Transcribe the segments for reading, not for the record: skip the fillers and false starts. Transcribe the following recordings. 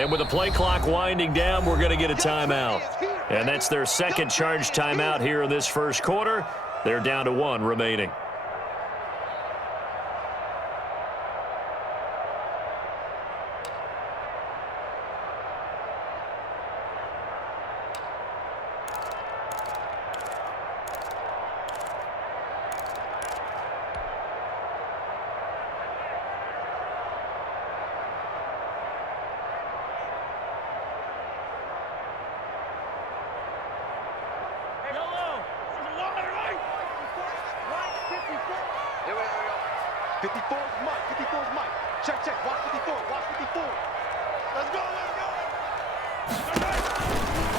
And with the play clock winding down, we're going to get a timeout. And that's their second charge timeout here in this first quarter. They're down to 1 remaining.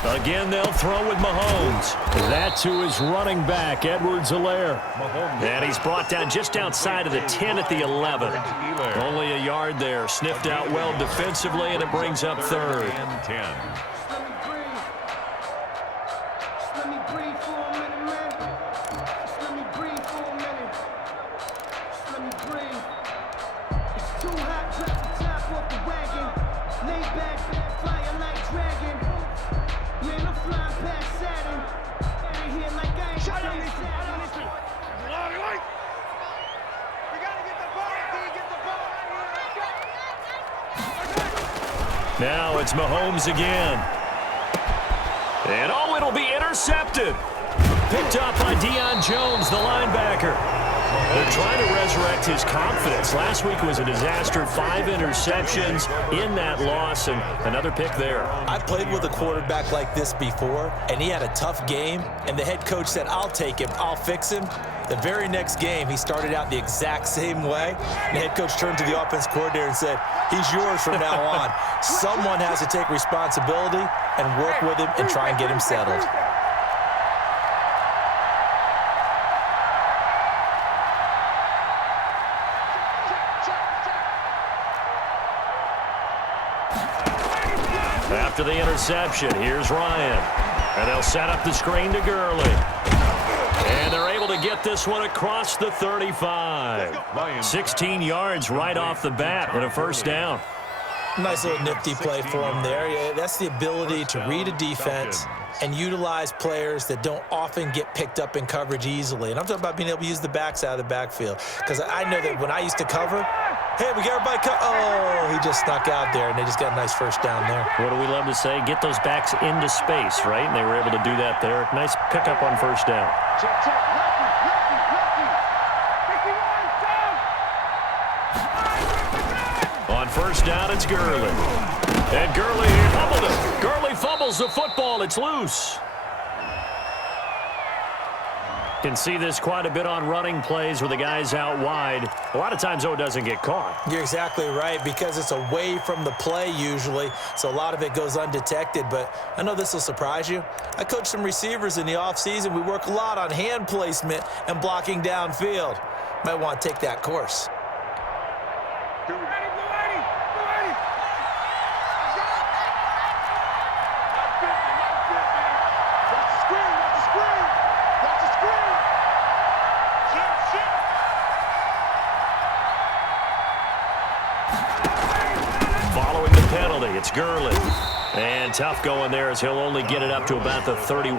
Again, they'll throw with Mahomes. That's who is running back, Edwards-Helaire. And he's brought down just outside of the 10 at the 11. Only a yard there. Sniffed out well defensively, and it brings up third. And 10. Now it's Mahomes again. And oh, it'll be intercepted. Picked up by Deion Jones, the linebacker. They're trying to resurrect his confidence. Last week was a disaster. 5 interceptions in that loss, and another pick there. I've played with a quarterback like this before, and he had a tough game, and the head coach said, I'll take him, I'll fix him. The very next game, he started out the exact same way. The head coach turned to the offense coordinator and said, he's yours from now on. Someone has to take responsibility and work with him and try and get him settled. After the interception, here's Ryan. And they'll set up the screen to Gurley. And they're able to get this one across the 35. 16 yards right off the bat and a first down. Nice little nifty play for him there. Yeah, that's the ability to read a defense and utilize players that don't often get picked up in coverage easily. And I'm talking about being able to use the backs out of the backfield. Because I know that when I used to cover, hey, we got everybody oh, he just snuck out there, and they just got a nice first down there. What do we love to say? Get those backs into space, right? And they were able to do that there. Nice pickup on first down. On first down, it's Gurley. And Gurley fumbled it. Gurley fumbles the football. It's loose. Can see this quite a bit on running plays where the guy's out wide. A lot of times, though, it doesn't get caught. You're exactly right, because it's away from the play usually, so a lot of it goes undetected. But I know this will surprise you. I coach some receivers in the offseason. We work a lot on hand placement and blocking downfield. Might want to take that course. It's Gurley. And tough going there as he'll only get it up to about the 31.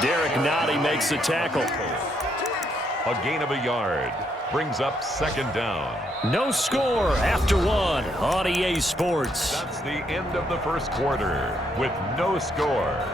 Derek Nottie makes the tackle. A gain of a yard. Brings up second down. No score after 1 on EA Sports. That's the end of the first quarter with no score.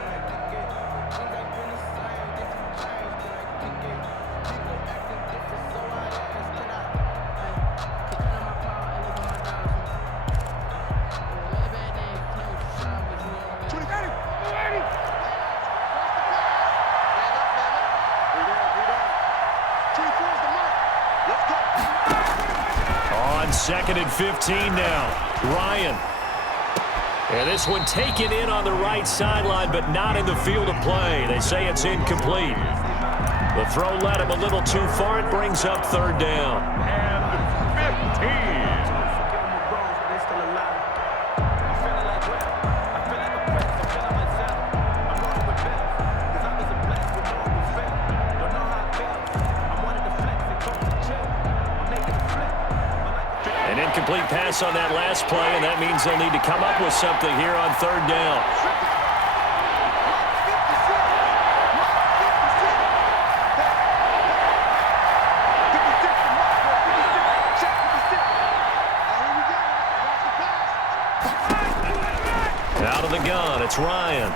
Second and 15 now. Ryan. And this one taken in on the right sideline, but not in the field of play. They say it's incomplete. The throw led him a little too far. It brings up third down. And 15. An incomplete pass on that last play, and that means they'll need to come up with something here on third down. Out of the gun, it's Ryan.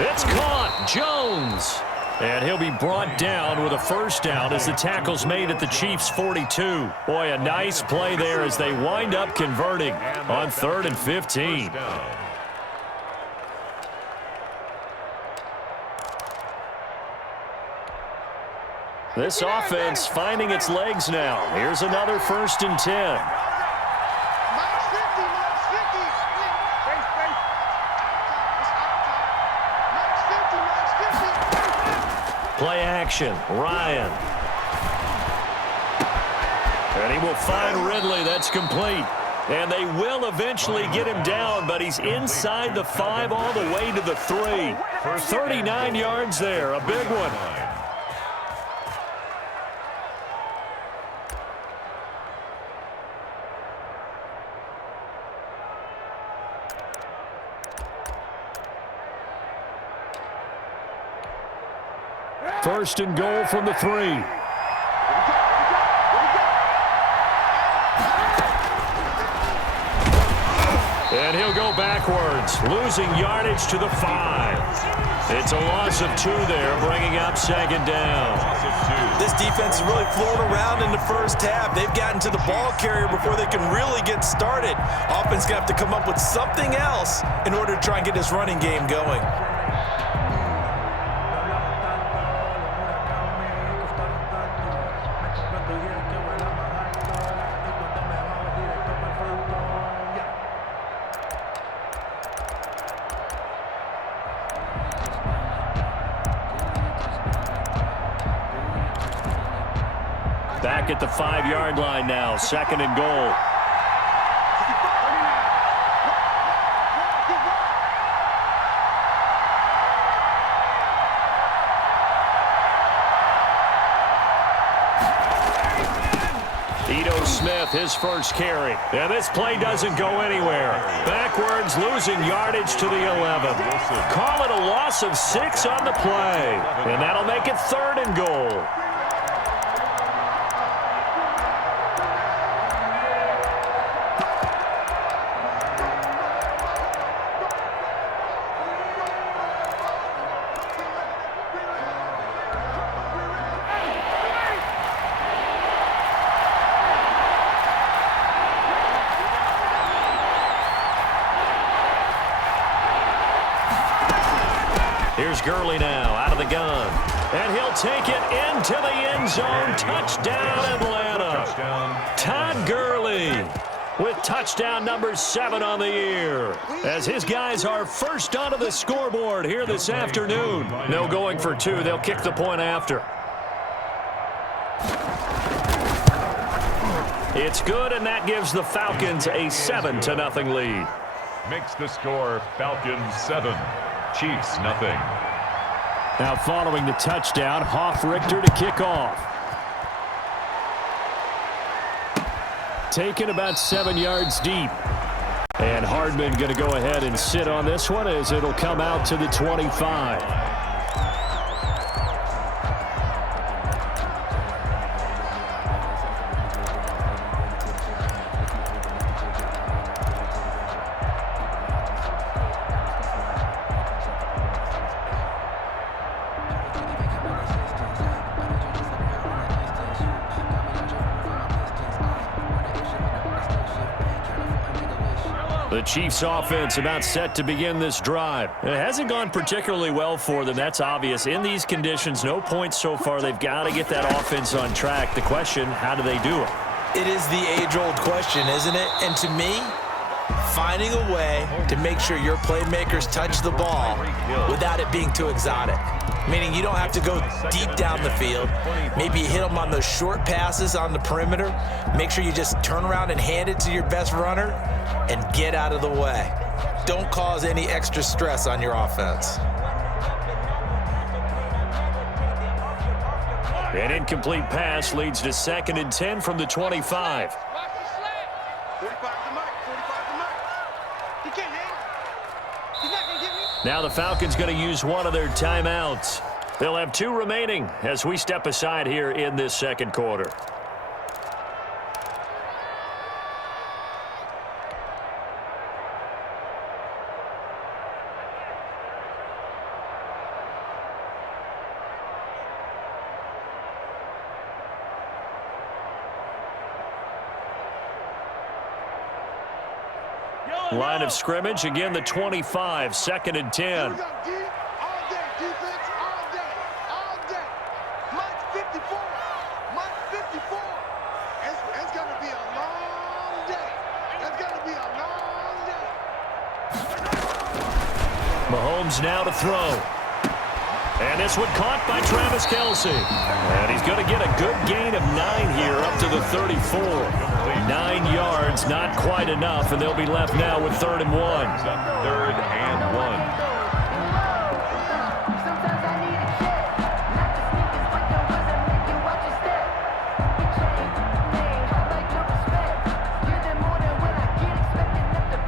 It's caught, Jones. And he'll be brought down with a first down as the tackle's made at the Chiefs' 42. Boy, a nice play there as they wind up converting on 3rd and 15. This offense finding its legs now. Here's another 1st and 10. Play action, Ryan. And he will find Ridley. That's complete. And they will eventually get him down, but he's inside the 5 all the way to the 3. 39 yards there, a big one. First and goal from the 3. And he'll go backwards, losing yardage to the 5. It's a loss of 2 there, bringing up 2nd down. This defense is really floating around in the first half. They've gotten to the ball carrier before they can really get started. Offense going to have to come up with something else in order to try and get this running game going. Back at the 5-yard line now, 2nd and goal. Smith, his first carry. And this play doesn't go anywhere. Backwards, losing yardage to the 11. Call it a loss of 6 on the play. And that'll make it 3rd and goal. Here's Gurley now out of the gun. And he'll take it into the end zone. Touchdown, Atlanta. Todd Gurley with touchdown number 7 on the year. As his guys are first onto the scoreboard here this afternoon. No going for 2. They'll kick the point after. It's good, and that gives the Falcons a 7-0 lead. Makes the score Falcons 7. Chiefs nothing. Now following the touchdown, Hoff-Richter to kick off. Taken about 7 yards deep. And Hardman going to go ahead and sit on this one as it'll come out to the 25. The Chiefs offense about set to begin this drive. It hasn't gone particularly well for them. That's obvious. In these conditions, no points so far. They've got to get that offense on track. The question, how do they do it? It is the age-old question, isn't it? And to me, finding a way to make sure your playmakers touch the ball without it being too exotic. Meaning you don't have to go deep down the field. Maybe you hit them on those short passes on the perimeter. Make sure you just turn around and hand it to your best runner and get out of the way. Don't cause any extra stress on your offense. An incomplete pass leads to 2nd and 10 from the 25. 45 to Mike. 45 to Mike. He can't hang. He's not going to get me. Now the Falcons going to use one of their timeouts. They'll have 2 remaining as we step aside here in this 2nd quarter. Line of scrimmage, again the 25, 2nd and 10. All day, defense, all day, all day. Mike 54, Mike 54. It's going to be a long day. It's going to be a long day. Mahomes now to throw. And this one caught by Travis Kelce. And he's going to get a good gain of 9 here up to the 34. 9 yards, not quite enough, and they'll be left now with 3rd and 1. 3rd and 1.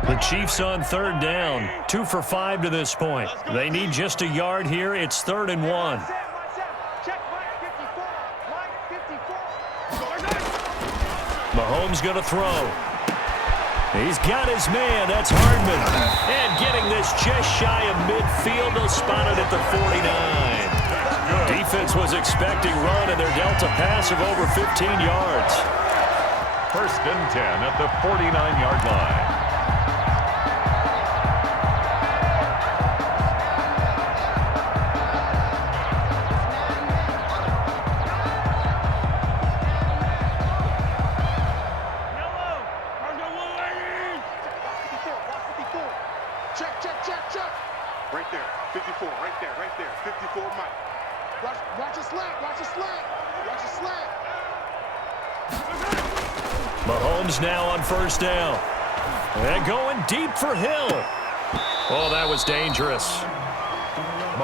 The Chiefs on 3rd down, 2 for 5 to this point. They need just a yard here. It's 3rd and 1. Mahomes going to throw. He's got his man. That's Hardman. And getting this just shy of midfield. They'll spot it at the 49. Defense was expecting run, and they're dealt a pass of over 15 yards. 1st and 10 at the 49-yard line. Right there, 54, right there, 54, Mike. Watch a slant, watch a slant, watch a slant. Mahomes now on 1st down. And going deep for Hill. Oh, that was dangerous.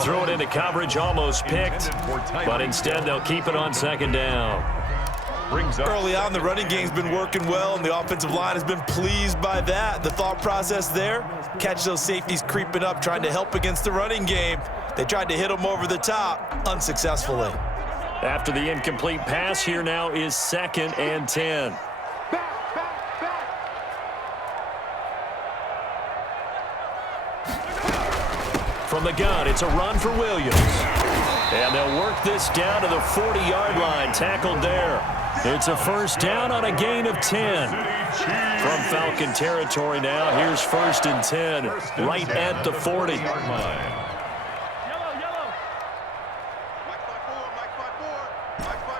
Threw it into coverage, almost picked. But instead, they'll keep it on 2nd down. Early on, the running game's been working well, and the offensive line has been pleased by that. The thought process there, catch those safeties creeping up, trying to help against the running game. They tried to hit them over the top, unsuccessfully. After the incomplete pass, here now is 2nd and 10. From the gun, it's a run for Williams. And they'll work this down to the 40-yard line, tackled there. It's a 1st down on a gain of 10. From Falcon territory now, here's 1st and 10, right at the 40. Yellow. Mike 5-4, Mike 5-4, Mike 5-4.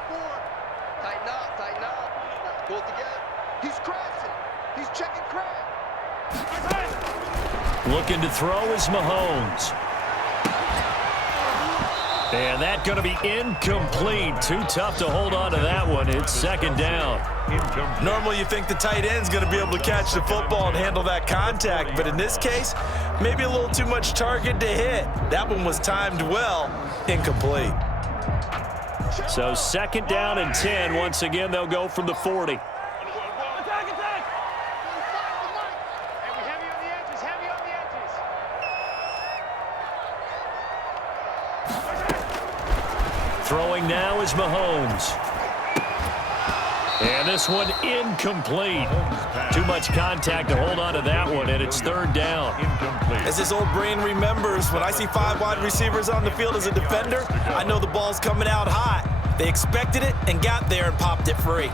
Tighten up. Pull it together. He's crashing. He's checking crash. Looking to throw is Mahomes. And that going to be incomplete. Too tough to hold on to that one. It's 2nd down. Normally you think the tight end's going to be able to catch the football and handle that contact, but in this case, maybe a little too much target to hit. That one was timed well, incomplete. So 2nd down and 10. Once again, they'll go from the 40. Throwing now is Mahomes. And this one incomplete. Too much contact to hold on to that one, and it's 3rd down. As this old brain remembers, when I see 5 wide receivers on the field as a defender, I know the ball's coming out hot. They expected it and got there and popped it free.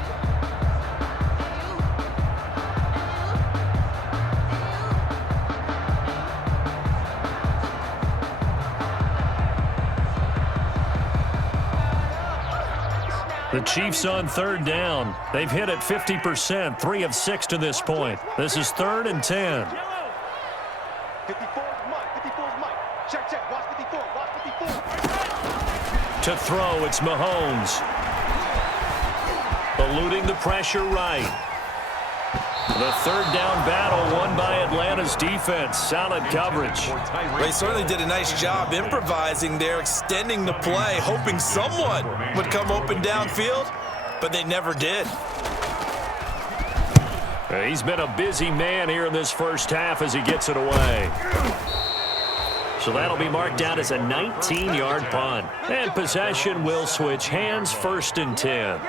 The Chiefs on 3rd down. They've hit it 50%, 3 of 6 to this point. This is 3rd and 10. 54 is Mike. Check. Watch 54. To throw, it's Mahomes. Eluding the pressure right. The third down battle won by Atlanta's defense. Solid coverage. They certainly did a nice job improvising there, extending the play, hoping someone would come open downfield, but they never did. He's been a busy man here in this first half as he gets it away. So that'll be marked down as a 19-yard punt. And possession will switch hands, 1st and 10.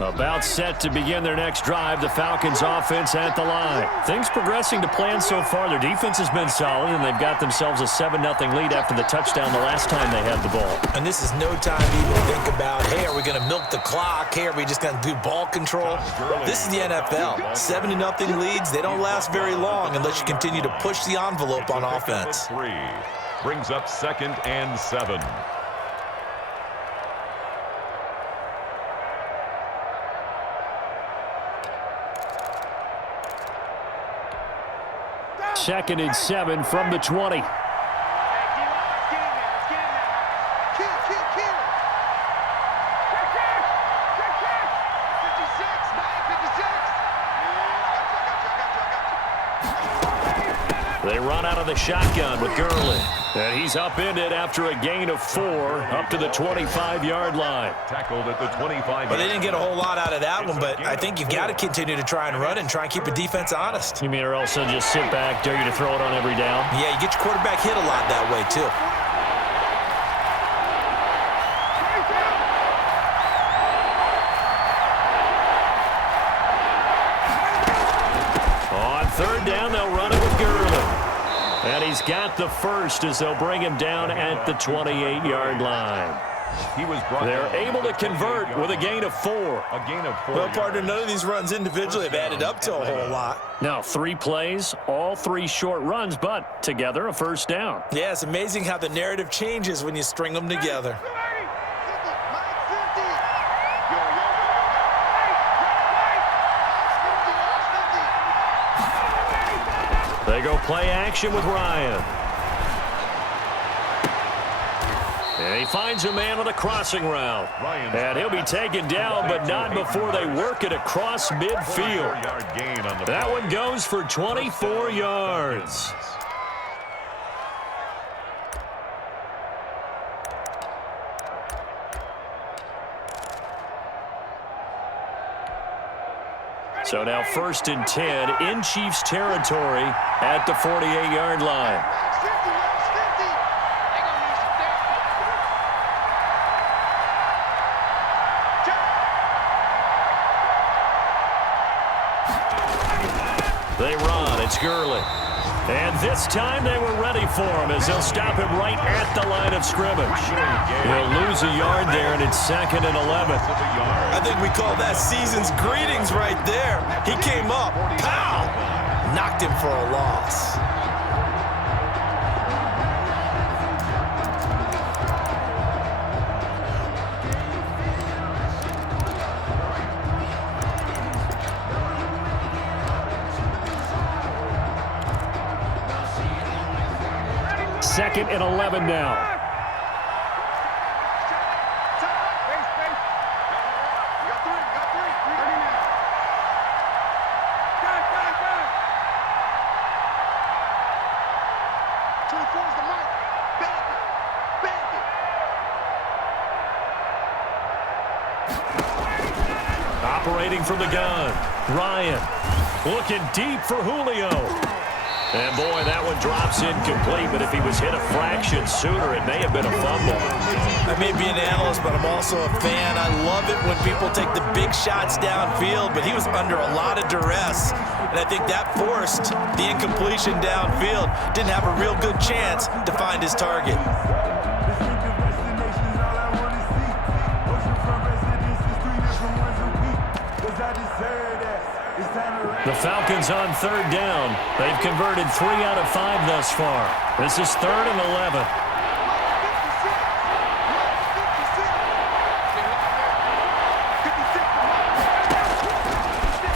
About set to begin their next drive, the Falcons offense at the line. Things progressing to plan so far. Their defense has been solid, and they've got themselves a 7-0 lead after the touchdown the last time they had the ball. And this is no time to even think about, hey, are we going to milk the clock? Hey, are we just going to do ball control? This is the NFL. 7-0 leads, they don't last very long unless you continue to push the envelope on offense. 3 brings up 2nd and 7. Second and 7 from the 20. They run out of the shotgun with Gurley. And he's upended after a gain of 4 up to the 25-yard line. Tackled at the 25. But they didn't get a whole lot out of that one, but I think you've got to continue to try and run and try and keep the defense honest. You mean or else they'll just sit back, dare you to throw it on every down? Yeah, you get your quarterback hit a lot that way, too. On 3rd down, they'll run it with Gurley. And he's got the first as they'll bring him down at the 28-yard line. They're able to convert with a gain of 4. A gain of 4. Well, partner, none of these runs individually have added up to a whole lot. Now, 3 plays, all 3 short runs, but together a 1st down. Yeah, it's amazing how the narrative changes when you string them together. They go play action with Ryan. And he finds a man on the crossing route. And he'll be taken down, but not before they work it across midfield. That one goes for 24 yards. So now 1st and 10 in Chiefs territory at the 48-yard line. They run. It's Gurley. And this time they were ready for him as they'll stop him right at the line of scrimmage. He'll lose a yard there, and it's 2nd and 11. I think we call that season's greetings right there. He came up, pow, knocked him for a loss. Second and 11 now. Operating from the gun, Ryan looking deep for Julio. And boy, that one drops incomplete, but if he was hit a fraction sooner, it may have been a fumble. I may be an analyst, but I'm also a fan. I love it when people take the big shots downfield, but he was under a lot of duress. And I think that forced the incompletion downfield. Didn't have a real good chance to find his target. The Falcons on 3rd down. They've converted 3 out of 5 thus far. This is 3rd and 11.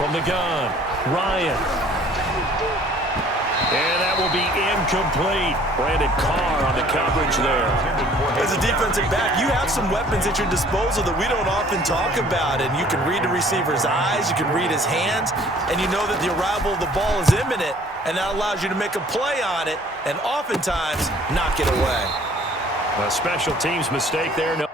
from the gun. Ryan. And that will be incomplete. Brandon Carr on the coverage there. As a defensive back, you have some weapons at your disposal that we don't often talk about. And you can read the receiver's eyes, you can read his hands, and you know that the arrival of the ball is imminent, and that allows you to make a play on it and oftentimes knock it away. A special teams mistake there. No.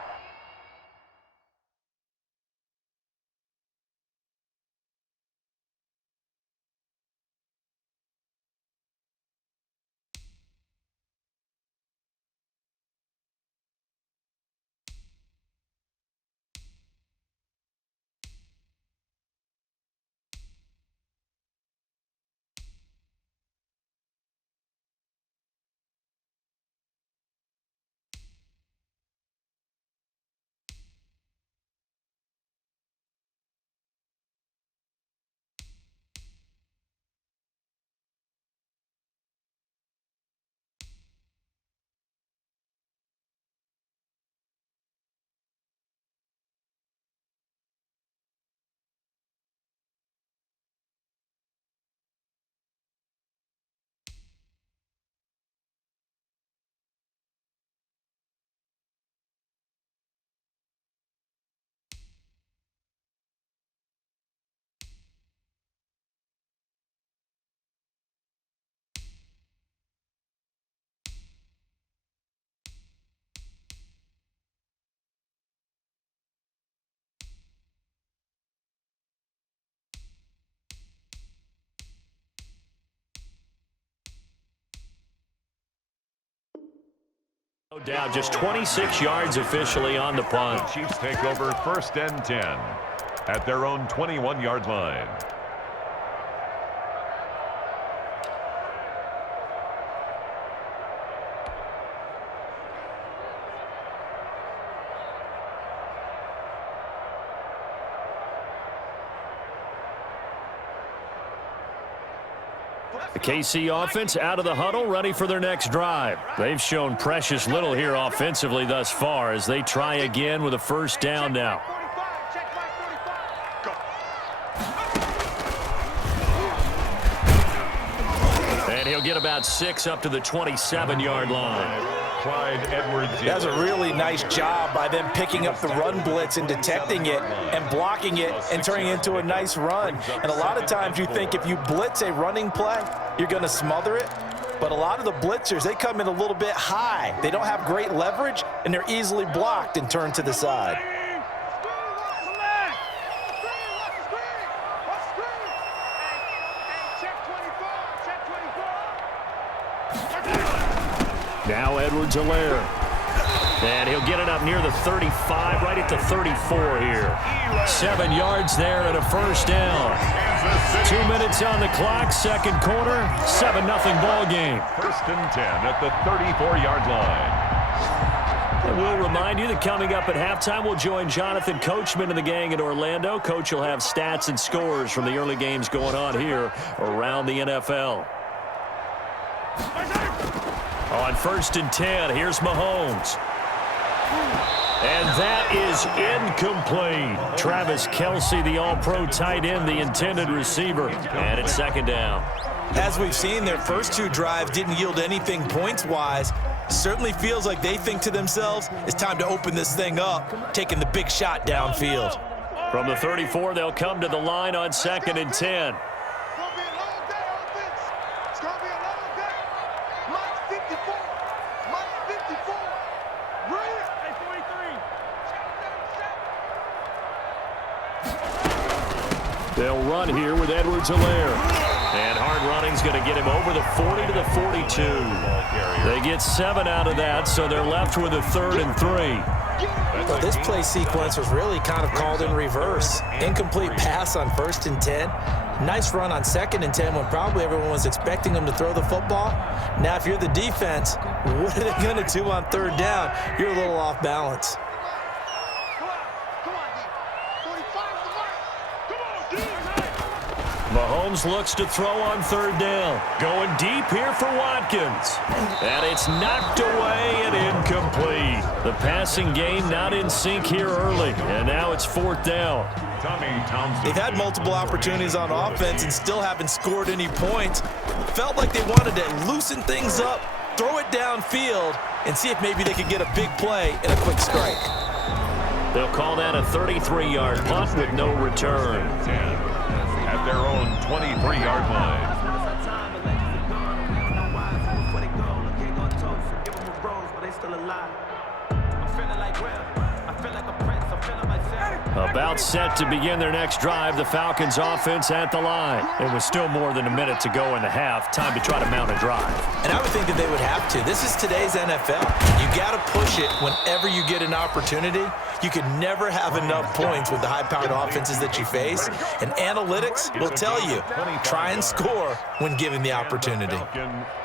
Down just 26 yards officially on the punt. The Chiefs take over 1st and 10 at their own 21-yard line. The KC offense out of the huddle, ready for their next drive. They've shown precious little here offensively thus far as they try again with a first down now. And he'll get about 6 up to the 27-yard line. Clyde Edwards. That's a really nice job by them picking up the run blitz and detecting it and blocking it and turning it into a nice run. And a lot of times you think if you blitz a running play, you're going to smother it. But a lot of the blitzers, they come in a little bit high. They don't have great leverage, and they're easily blocked and turned to the side. Now Edwards-Helaire. And he'll get it up near the 35, right at the 34 here. 7 yards there and a first down. 2 minutes on the clock, second quarter, 7-0 ball game. 1st and 10 at the 34-yard line. And we'll remind you that coming up at halftime, we'll join Jonathan Coachman and the gang in Orlando. Coach will have stats and scores from the early games going on here around the NFL. On 1st and 10, here's Mahomes. And that is incomplete. Travis Kelce, the all-pro tight end, the intended receiver. And it's 2nd down. As we've seen, their first 2 drives didn't yield anything points-wise. Certainly feels like they think to themselves, it's time to open this thing up, taking the big shot downfield. From the 34, they'll come to the line on 2nd and 10. They'll run here with Edwards-Helaire. And hard running's going to get him over the 40 to the 42. They get 7 out of that, so they're left with a 3rd and 3. Well, this play sequence was really kind of called in reverse. Incomplete pass on 1st and 10. Nice run on 2nd and 10 when probably everyone was expecting them to throw the football. Now, if you're the defense, what are they going to do on 3rd down? You're a little off balance. Mahomes looks to throw on 3rd down. Going deep here for Watkins. And it's knocked away and incomplete. The passing game not in sync here early. And now it's 4th down. They've had multiple opportunities on offense and still haven't scored any points. Felt like they wanted to loosen things up, throw it downfield, and see if maybe they could get a big play and a quick strike. They'll call that a 33-yard punt with no return. At their own 23-yard line. About set to begin their next drive, the Falcons offense at the line. It was still more than a minute to go in the half. Time to try to mount a drive. And I would think that they would have to. This is today's NFL. You got to push it whenever you get an opportunity. You can never have enough points with the high-powered offenses that you face. And analytics will tell you, try and score when given the opportunity.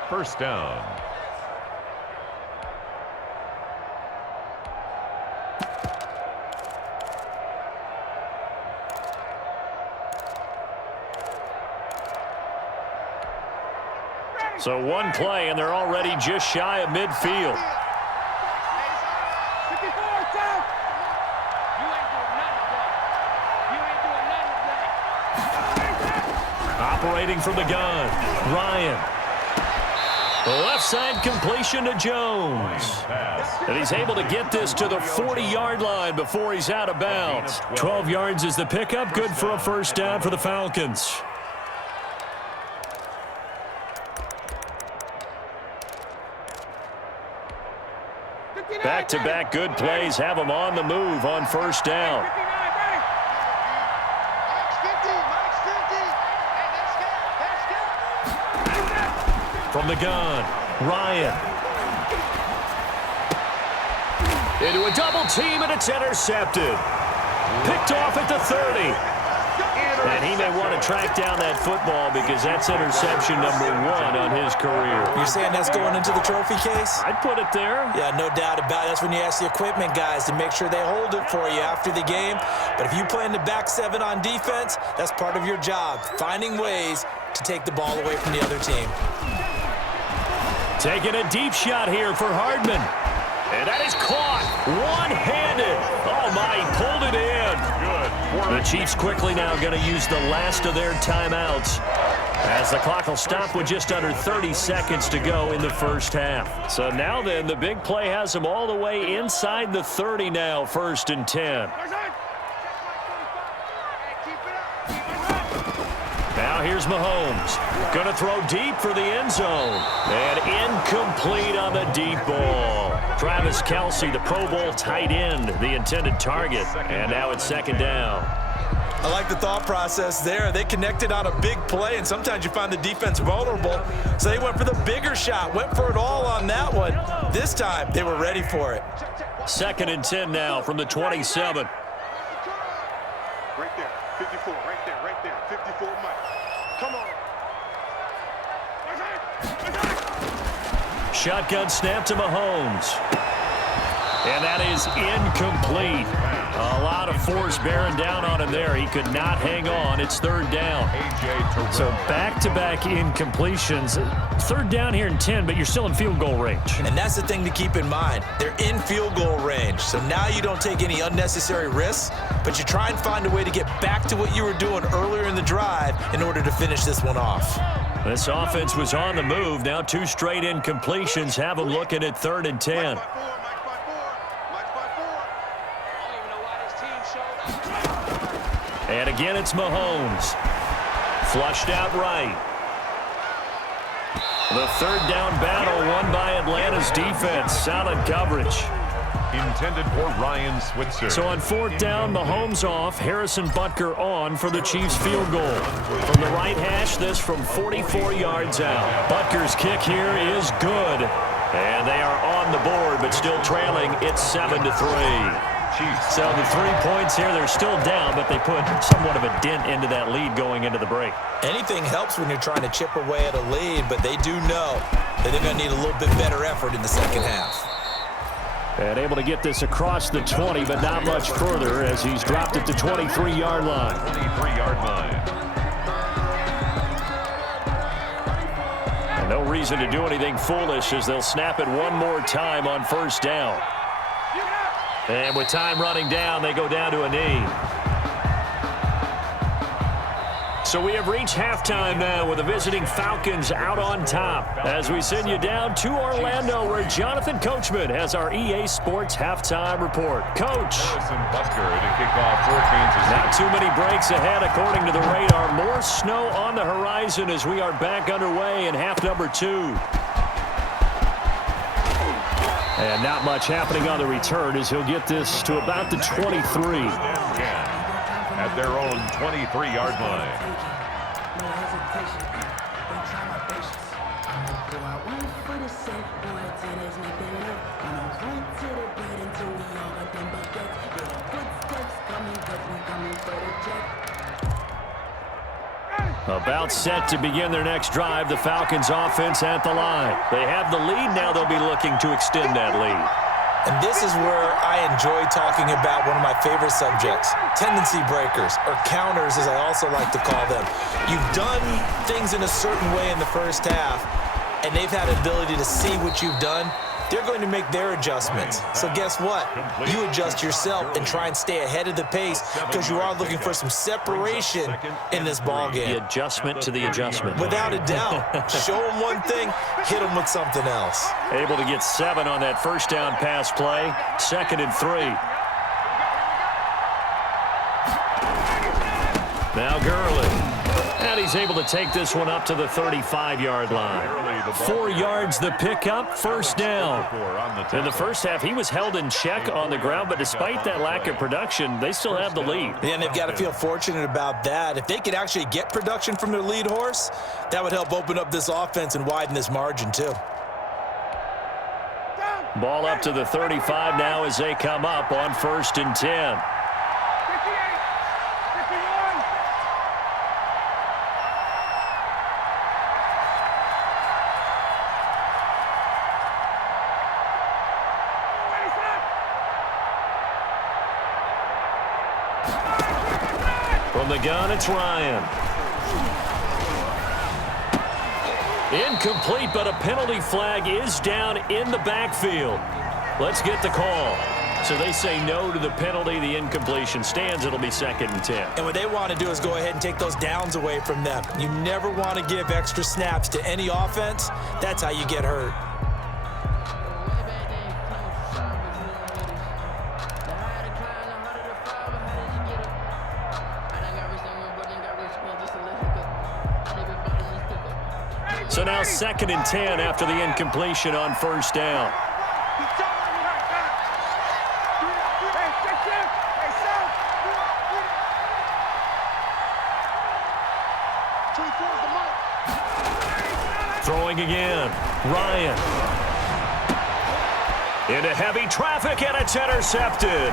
First down. So one play, and they're already just shy of midfield. Operating from the gun, Ryan. The left side completion to Jones. And he's able to get this to the 40-yard line before he's out of bounds. 12 yards is the pickup. Good for a first down for the Falcons. Back-to-back good plays have them on the move on first down. From the gun, Ryan. Into a double team, and it's intercepted. Picked off at the 30. And he may want to track down that football because that's interception number 1 on his career. You're saying that's going into the trophy case? I'd put it there. Yeah, no doubt about it. That's when you ask the equipment guys to make sure they hold it for you after the game. But if you play in the back 7 on defense, that's part of your job, finding ways to take the ball away from the other team. Taking a deep shot here for Hardman. And that is caught one-handed. Oh, my, he pulled it in. Good. The Chiefs quickly now going to use the last of their timeouts as the clock will stop with just under 30 seconds to go in the first half. So now then, the big play has them all the way inside the 30 now, 1st and 10. Now here's Mahomes. Going to throw deep for the end zone. And incomplete on the deep ball. Travis Kelce, the Pro Bowl tight end, the intended target. And now it's 2nd down. I like the thought process there. They connected on a big play, and sometimes you find the defense vulnerable. So they went for the bigger shot, went for it all on that one. This time, they were ready for it. 2nd and 10 now from the 27. Right there, 54, right there, 54, Mike. Come on. Shotgun snap to Mahomes. And that is incomplete. A lot of force bearing down on him there. He could not hang on. It's 3rd down. So back-to-back incompletions. 3rd down here and 10, but you're still in field goal range. And that's the thing to keep in mind. They're in field goal range. So now you don't take any unnecessary risks, but you try and find a way to get back to what you were doing earlier in the drive in order to finish this one off. This offense was on the move. Now 2 straight incompletions have them looking at 3rd and 10. And again, it's Mahomes. Flushed out right. The 3rd down battle won by Atlanta's defense. Solid coverage. Intended for Ryan Switzer. So on 4th down, Mahomes off. Harrison Butker on for the Chiefs field goal. From the right hash, this from 44 yards out. Butker's kick here is good. And they are on the board, but still trailing. It's 7-3. So the 3 points here, they're still down, but they put somewhat of a dent into that lead going into the break. Anything helps when you're trying to chip away at a lead, but they do know that they're going to need a little bit better effort in the second half. And able to get this across the 20, but not much further as he's dropped it to 23-yard line. 23-yard line. And no reason to do anything foolish as they'll snap it one more time on 1st down. And with time running down, they go down to a knee. So we have reached halftime now with the visiting Falcons out on top as we send you down to Orlando where Jonathan Coachman has our EA Sports halftime report. Coach. To kick off for Kansas City. Not too many breaks ahead according to the radar. More snow on the horizon as we are back underway in half number 2. And not much happening on the return as he'll get this to about the 23. At their own 23-yard line. About set to begin their next drive, the Falcons offense at the line. They have the lead, now they'll be looking to extend that lead. And this is where I enjoy talking about one of my favorite subjects, tendency breakers, or counters as I also like to call them. You've done things in a certain way in the first half, and they've had the ability to see what you've done. They're going to make their adjustments. So guess what? You adjust yourself and try and stay ahead of the pace because you are looking for some separation in this ball game. The adjustment to the adjustment. Without a doubt. Show them one thing, hit them with something else. Able to get 7 on that first down pass play. 2nd and 3. Now Gurley. And he's able to take this one up to the 35-yard line. 4 yards the pickup, first down. In the first half, he was held in check on the ground, but despite that lack of production, they still have the lead. And they've got to feel fortunate about that. If they could actually get production from their lead horse, that would help open up this offense and widen this margin too. Ball up to the 35 now as they come up on 1st and 10. From the gun, it's Ryan. Incomplete, but a penalty flag is down in the backfield. Let's get the call. So they say no to the penalty. The incompletion stands. It'll be 2nd and 10. And what they want to do is go ahead and take those downs away from them. You never want to give extra snaps to any offense. That's how you get hurt. So now 2nd and 10 after the incompletion on 1st down. Throwing again. Ryan. Into heavy traffic, and it's intercepted.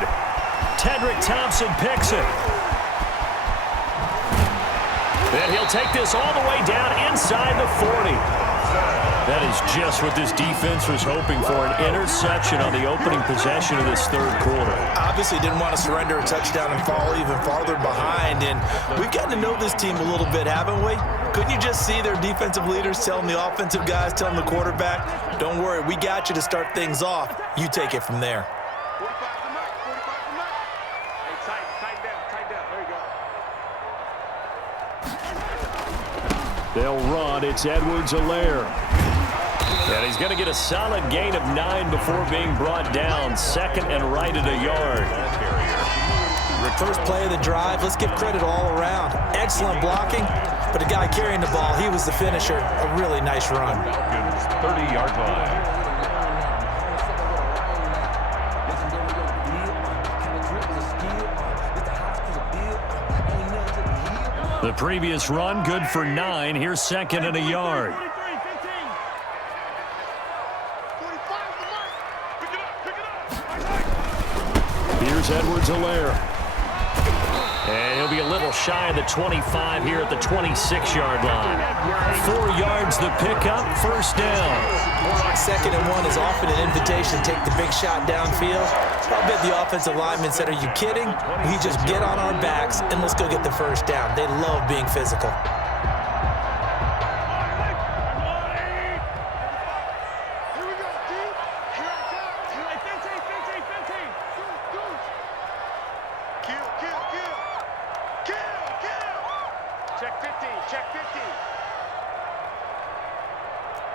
Tedrick Thompson picks it. And he'll take this all the way down inside the 40. That is just what this defense was hoping for, an interception on the opening possession of this 3rd quarter. Obviously didn't want to surrender a touchdown and fall even farther behind. And we've gotten to know this team a little bit, haven't we? Couldn't you just see their defensive leaders telling the offensive guys, telling the quarterback, don't worry, we got you to start things off. You take it from there. They'll run. It's Edwards-Helaire. And he's going to get a solid gain of 9 before being brought down. 2nd and right at a yard. First play of the drive. Let's give credit all around. Excellent blocking, but the guy carrying the ball, he was the finisher. A really nice run. 30-yard line. The previous run, good for 9. Here's 2nd and a yard. Here's Edwards-Helaire. And he'll be a little shy of the 25 here at the 26-yard line. 4 yards the pickup, first down. 2nd and 1 is often an invitation to take the big shot downfield. I'll bet the offensive lineman said, are you kidding? We just get on our backs and let's go get the first down. They love being physical. Check 15. Check 50.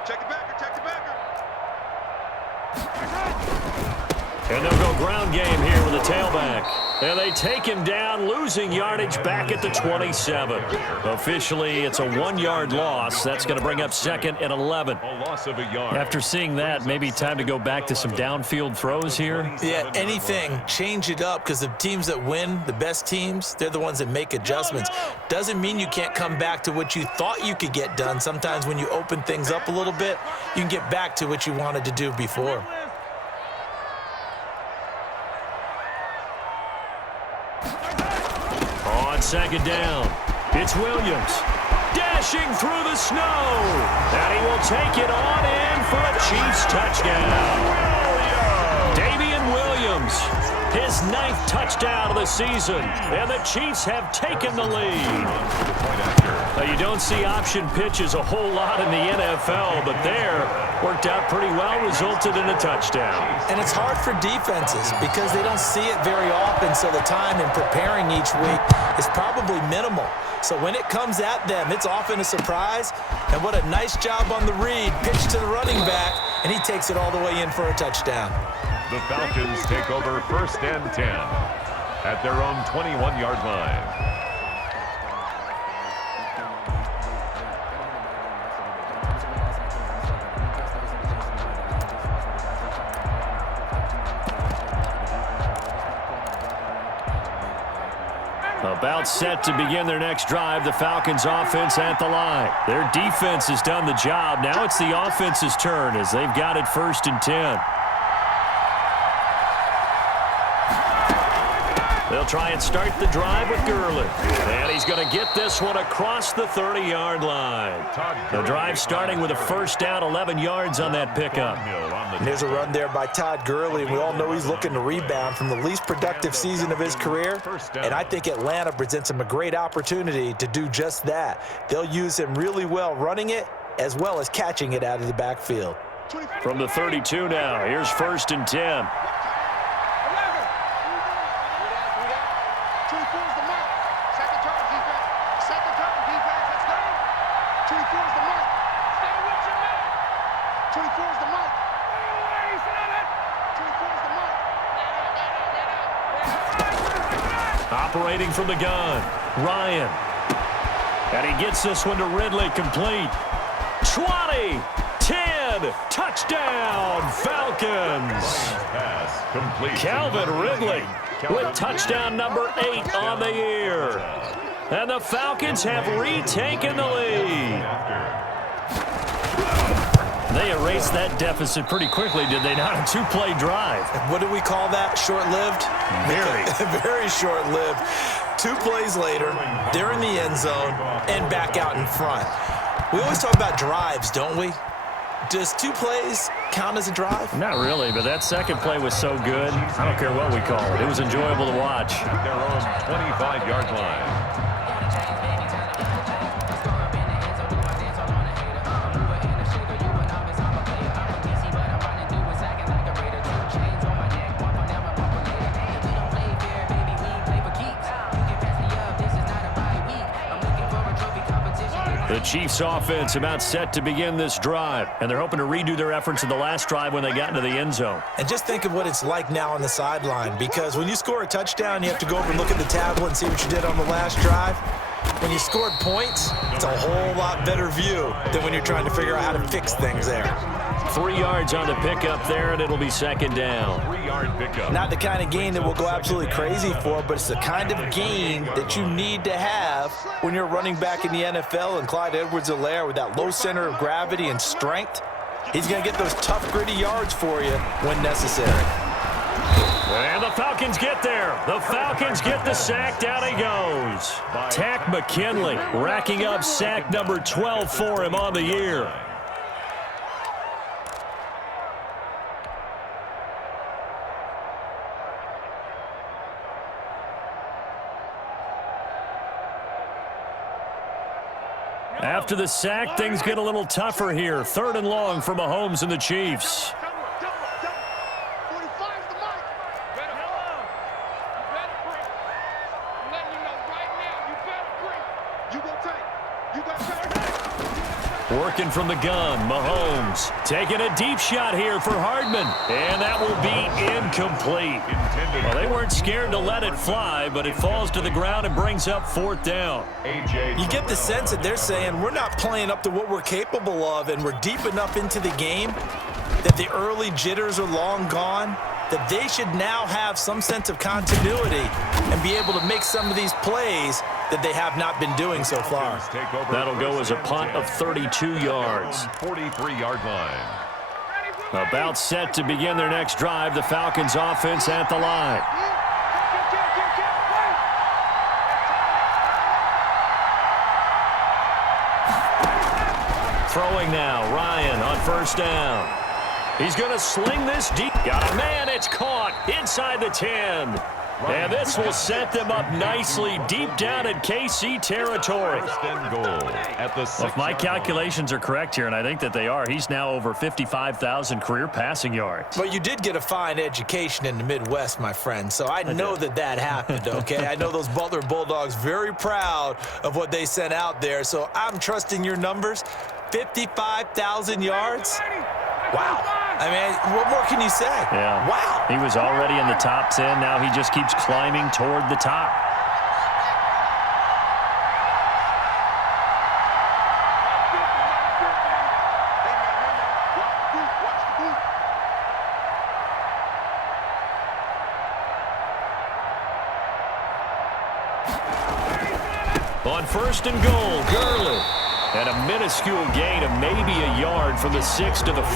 Check the backer, check the backer. And they'll go ground game here with the tailback. And they take him down, losing yardage back at the 27. Officially, it's a 1-yard loss. That's going to bring up 2nd and 11. A loss of a yard. After seeing that, maybe time to go back to some downfield throws here. Yeah, anything. Change it up, because the teams that win, the best teams, they're the ones that make adjustments. Doesn't mean you can't come back to what you thought you could get done. Sometimes when you open things up a little bit, you can get back to what you wanted to do before. On 2nd down, it's Williams. Dashing through the snow. And he will take it on in for a Chiefs touchdown. Damian Williams, his 9th touchdown of the season. And the Chiefs have taken the lead. Now, you don't see option pitches a whole lot in the NFL, but there worked out pretty well, resulted in a touchdown. And it's hard for defenses because they don't see it very often, so the time in preparing each week is probably minimal. So when it comes at them, it's often a surprise. And what a nice job on the read. Pitch to the running back, and he takes it all the way in for a touchdown. The Falcons take over 1st and 10 at their own 21-yard line. About set to begin their next drive, the Falcons offense at the line. Their defense has done the job. Now it's the offense's turn as they've got it 1st and 10. They'll try and start the drive with Gurley. And he's going to get this one across the 30-yard line. The drive starting with a 1st down, 11 yards on that pickup. And there's a run there by Todd Gurley, and we all know he's looking to rebound from the least productive season of his career. And I think Atlanta presents him a great opportunity to do just that. They'll use him really well running it as well as catching it out of the backfield. From the 32 now, here's 1st and 10. Operating from the gun, Ryan. And he gets this one to Ridley, complete. 20, 10, touchdown, Falcons. Pass complete. Calvin Ridley with touchdown number 8 on the year. And the Falcons have retaken the lead. They erased that deficit pretty quickly, did they not? A 2-play drive. What do we call that? Short-lived? Very. Very short-lived. 2 plays later, they're in the end zone and back out in front. We always talk about drives, don't we? Does 2 plays count as a drive? Not really, but that second play was so good. I don't care what we call it. It was enjoyable to watch. Their own 25-yard line. The Chiefs offense about set to begin this drive, and they're hoping to redo their efforts in the last drive when they got into the end zone. And just think of what it's like now on the sideline, because when you score a touchdown, you have to go over and look at the tablet and see what you did on the last drive. When you scored points, it's a whole lot better view than when you're trying to figure out how to fix things there. 3 yards on the pickup there, and it'll be 2nd down. 3-yard pickup. Not the kind of gain that we'll go absolutely crazy for, but it's the kind of gain that you need to have when you're running back in the NFL. And Clyde Edwards-Helaire, with that low center of gravity and strength, he's going to get those tough, gritty yards for you when necessary. And the Falcons get there. The Falcons get the sack. Down he goes. Tack McKinley racking up sack number 12 for him on the year. After the sack, things get a little tougher here. 3rd and long for Mahomes and the Chiefs. Working from the gun, Mahomes taking a deep shot here for Hardman, and that will be incomplete. Well, they weren't scared to let it fly, but it falls to the ground and brings up 4th down. You get the sense that they're saying we're not playing up to what we're capable of, and we're deep enough into the game that the early jitters are long gone, that they should now have some sense of continuity and be able to make some of these plays that they have not been doing so far. That'll go as a punt of 32 yards. 43-yard line. About set to begin their next drive, the Falcons offense at the line. Throwing now, Ryan on 1st down. He's going to sling this deep. Got a man, it's caught inside the 10. And this will set them up nicely deep down in KC territory. First and goal at the 6-yard line. If my calculations are correct here, and I think that they are, he's now over 55,000 career passing yards. But you did get a fine education in the Midwest, my friend, so I know that happened, okay? I know those Butler Bulldogs very proud of what they sent out there, so I'm trusting your numbers. 55,000 yards? Wow. I mean, what more can you say? Yeah. Wow. He was already in the top 10. Now he just keeps climbing toward the top. On 1st and goal, Gurley. And a minuscule gain of maybe a yard from the 6 to the 5.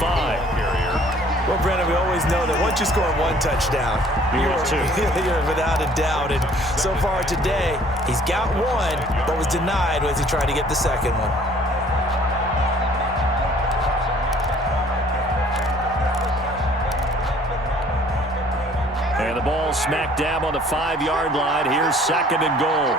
Well, Brandon, we always know that once you score one touchdown, you're without a doubt. And so far today, he's got one, but was denied as he tried to get the second one. And the ball smack dab on the 5-yard line. Here's 2nd and goal.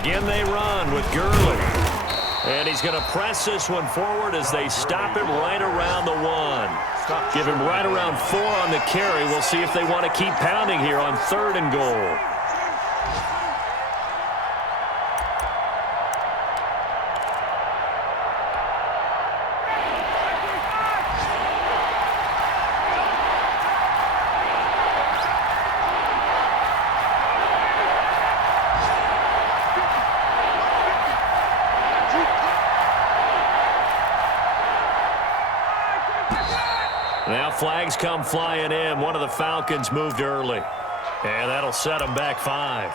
Again, they run with Gurley. And he's going to press this one forward as they stop him right around the 1. Give him right around 4 on the carry. We'll see if they want to keep pounding here on 3rd and goal. Now flags come flying in. One of the Falcons moved early. And that'll set them back 5.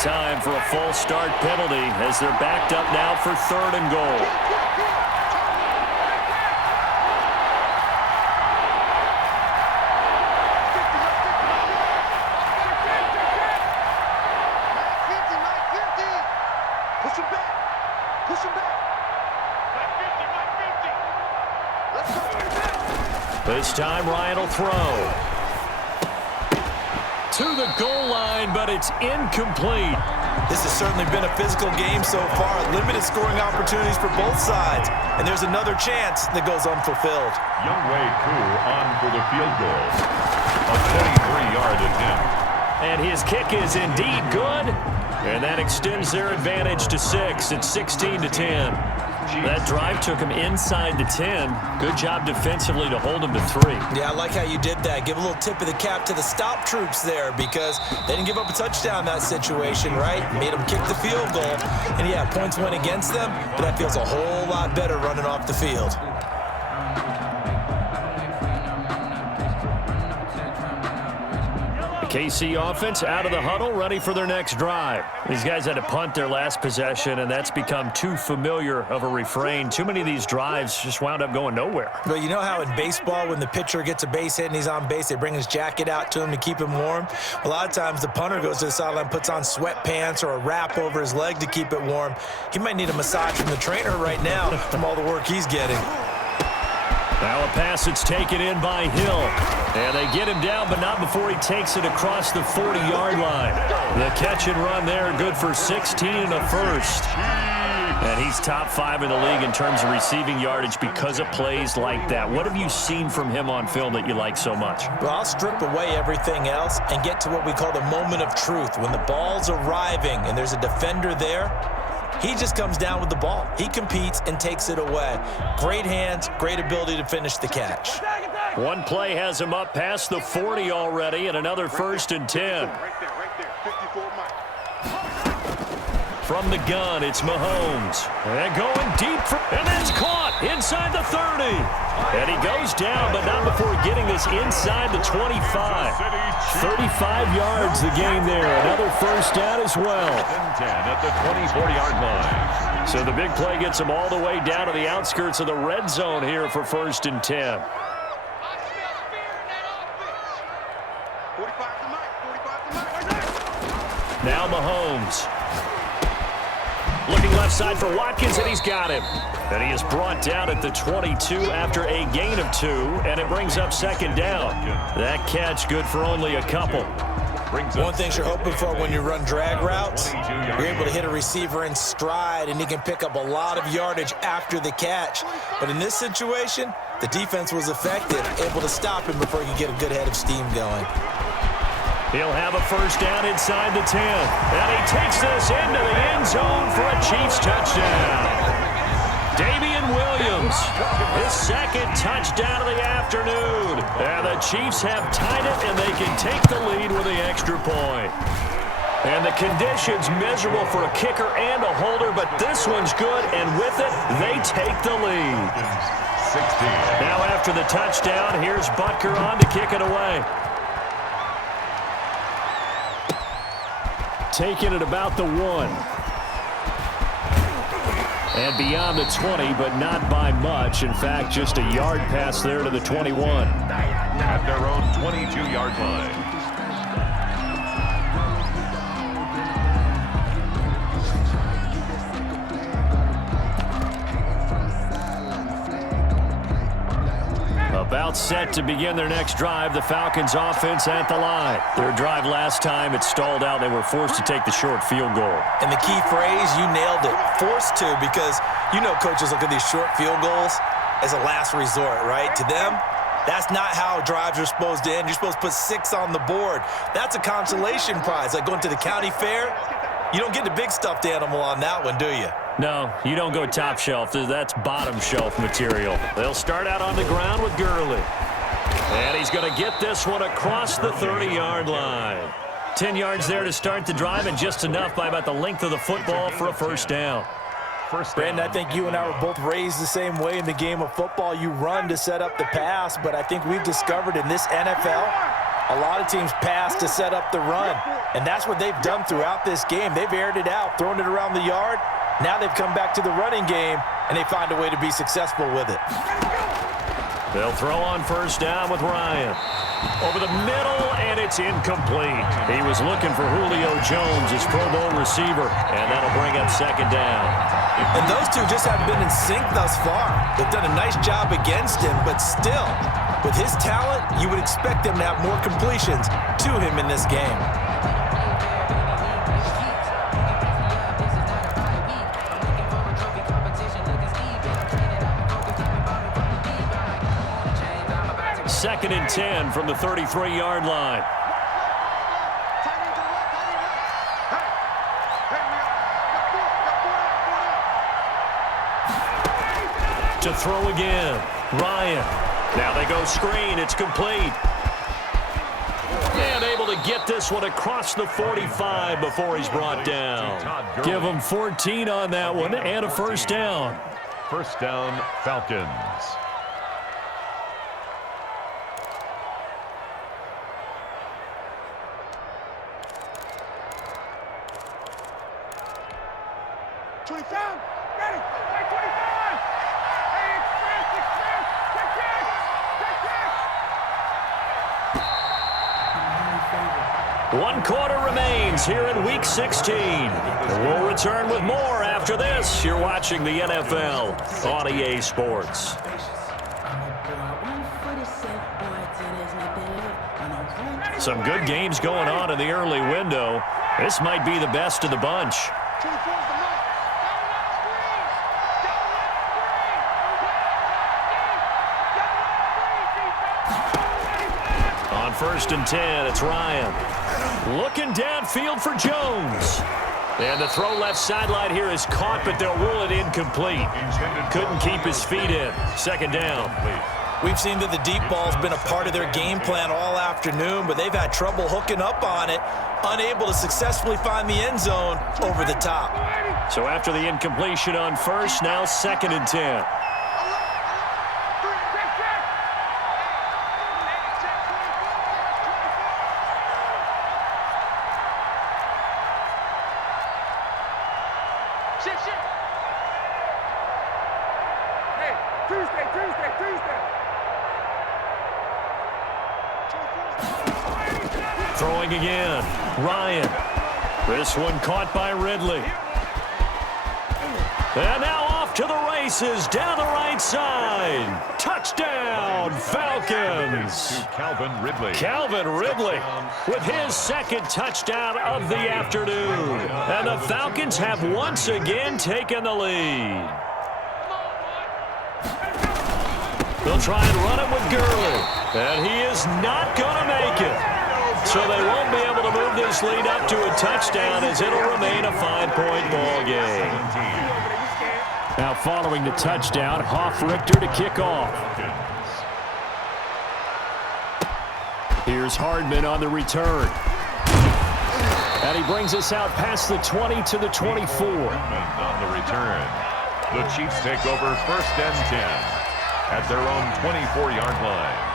Time for a false start penalty as they're backed up now for 3rd and goal. Push him back. Push him back. Let's go. This time Ryan will throw. To the goal line, but it's incomplete. This has certainly been a physical game so far. Limited scoring opportunities for both sides. And there's another chance that goes unfulfilled. Wk16 on for the field goal. A 23-yard attempt. And his kick is indeed good. And that extends their advantage to 6. It's 16-10. That drive took him inside the 10. Good job defensively to hold him to 3. Yeah, I like how you did that. Give a little tip of the cap to the stop troops there because they didn't give up a touchdown in that situation, right? Made them kick the field goal. And, yeah, points went against them, but that feels a whole lot better running off the field. KC offense out of the huddle, ready for their next drive. These guys had to punt their last possession, and that's become too familiar of a refrain. Too many of these drives just wound up going nowhere. Well, you know how in baseball, when the pitcher gets a base hit and he's on base, they bring his jacket out to him to keep him warm? A lot of times the punter goes to the sideline, puts on sweatpants or a wrap over his leg to keep it warm. He might need a massage from the trainer right now from all the work he's getting. Now a pass that's taken in by Hill. And they get him down, but not before he takes it across the 40-yard line. The catch and run there, good for 16 and a first. And he's top 5 in the league in terms of receiving yardage because of plays like that. What have you seen from him on film that you like so much? Well, I'll strip away everything else and get to what we call the moment of truth. When the ball's arriving and there's a defender there, he just comes down with the ball. He competes and takes it away. Great hands, great ability to finish the catch. One play has him up past the 40 already, and another 1st and 10. From the gun, it's Mahomes. And going deep, and that's caught inside the 30. And he goes down, but not before getting this inside the 25. 35 yards the game there. Another 1st down as well. 10 at the 24-yard line. So the big play gets him all the way down to the outskirts of the red zone here for 1st and 10. Now Mahomes. Looking left side for Watkins, and he's got him. And he is brought down at the 22 after a gain of 2, and it brings up 2nd down. That catch good for only a couple. One thing you're hoping for when you run drag routes, you're able to hit a receiver in stride, and he can pick up a lot of yardage after the catch. But in this situation, the defense was effective, able to stop him before he could get a good head of steam going. He'll have a 1st down inside the 10. And he takes this into the end zone for a Chiefs touchdown. Damian Williams, his 2nd touchdown of the afternoon. And the Chiefs have tied it, and they can take the lead with the extra point. And the conditions miserable for a kicker and a holder, but this one's good, and with it, they take the lead. 16. Now after the touchdown, here's Butker on to kick it away. Taking it about the 1. And beyond the 20, but not by much. In fact, just a yard pass there to the 21. At their own 22-yard line. About set to begin their next drive, the Falcons offense at the line. Their drive last time, it stalled out. They were forced to take the short field goal. And the key phrase, you nailed it, forced to, because you know coaches look at these short field goals as a last resort, right? To them, that's not how drives are supposed to end. You're supposed to put 6 on the board. That's a consolation prize, like going to the county fair. You don't get the big stuffed animal on that one, do you? No, you don't go top shelf. That's bottom shelf material. They'll start out on the ground with Gurley. And he's going to get this one across the 30-yard line. 10 yards there to start the drive, and just enough by about the length of the football for a 1st down. Brandon, I think you and I were both raised the same way in the game of football. You run to set up the pass, but I think we've discovered in this NFL, a lot of teams pass to set up the run. And that's what they've done throughout this game. They've aired it out, thrown it around the yard. Now they've come back to the running game, and they find a way to be successful with it. They'll throw on 1st down with Ryan. Over the middle, and it's incomplete. He was looking for Julio Jones, his Pro Bowl receiver, and that'll bring up 2nd down. And those two just haven't been in sync thus far. They've done a nice job against him, but still, with his talent, you would expect them to have more completions to him in this game. Second and 10 from the 33-yard line. To throw again, Ryan. Now they go screen, it's complete. And able to get this one across the 45 before he's brought down. Give him 14 on that one and a 1st down. 1st down, Falcons. One quarter remains here in Week 16. And we'll return with more after this. You're watching the NFL on EA Sports. Some good games going on in the early window. This might be the best of the bunch. On 1st and 10, it's Ryan. Looking downfield for Jones. And the throw left sideline here is caught, but they'll rule it incomplete. Couldn't keep his feet in. 2nd down. We've seen that the deep ball's been a part of their game plan all afternoon, but they've had trouble hooking up on it, unable to successfully find the end zone over the top. So after the incompletion on 1st, now 2nd and 10. Throwing again, Ryan. This one caught by Ridley. And now off to the races down the right side. Touchdown, Falcons. Calvin Ridley. Calvin Ridley with his 2nd touchdown of the afternoon. And the Falcons have once again taken the lead. They'll try and run it with Gurley. And he is not going to make it. So they won't be able to move this lead up to a touchdown as it'll remain a 5-point ball game. Now following the touchdown, Richter to kick off. Here's Hardman on the return. And he brings us out past the 20 to the 24. On the return. The Chiefs take over 1st and 10 at their own 24-yard line.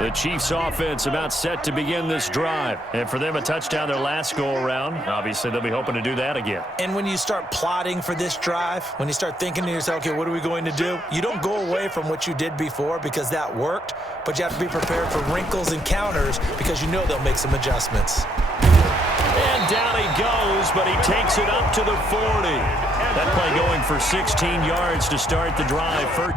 The Chiefs offense about set to begin this drive. And for them, a touchdown their last go-around. Obviously, they'll be hoping to do that again. And when you start plotting for this drive, when you start thinking to yourself, okay, what are we going to do? You don't go away from what you did before because that worked, but you have to be prepared for wrinkles and counters because you know they'll make some adjustments. And down he goes, but he takes it up to the 40. That play going for 16 yards to start the drive. First.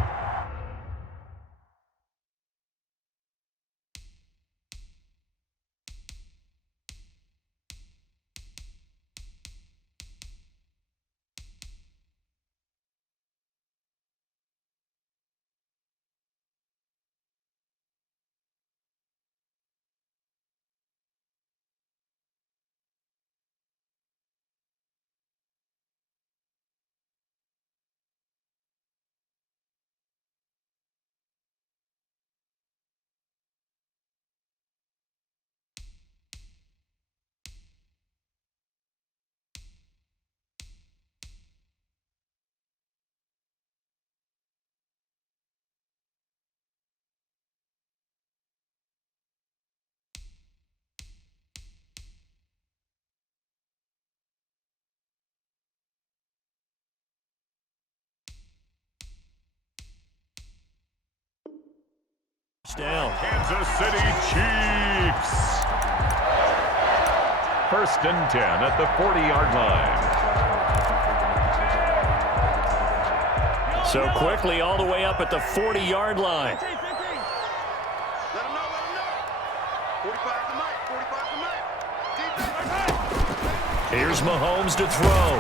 Down. Kansas City Chiefs. 1st and 10 at the 40-yard line. So quickly all the way up at the 40-yard line. Let them know, let them know. 45 to Mike, 45 to Mike. Here's Mahomes to throw.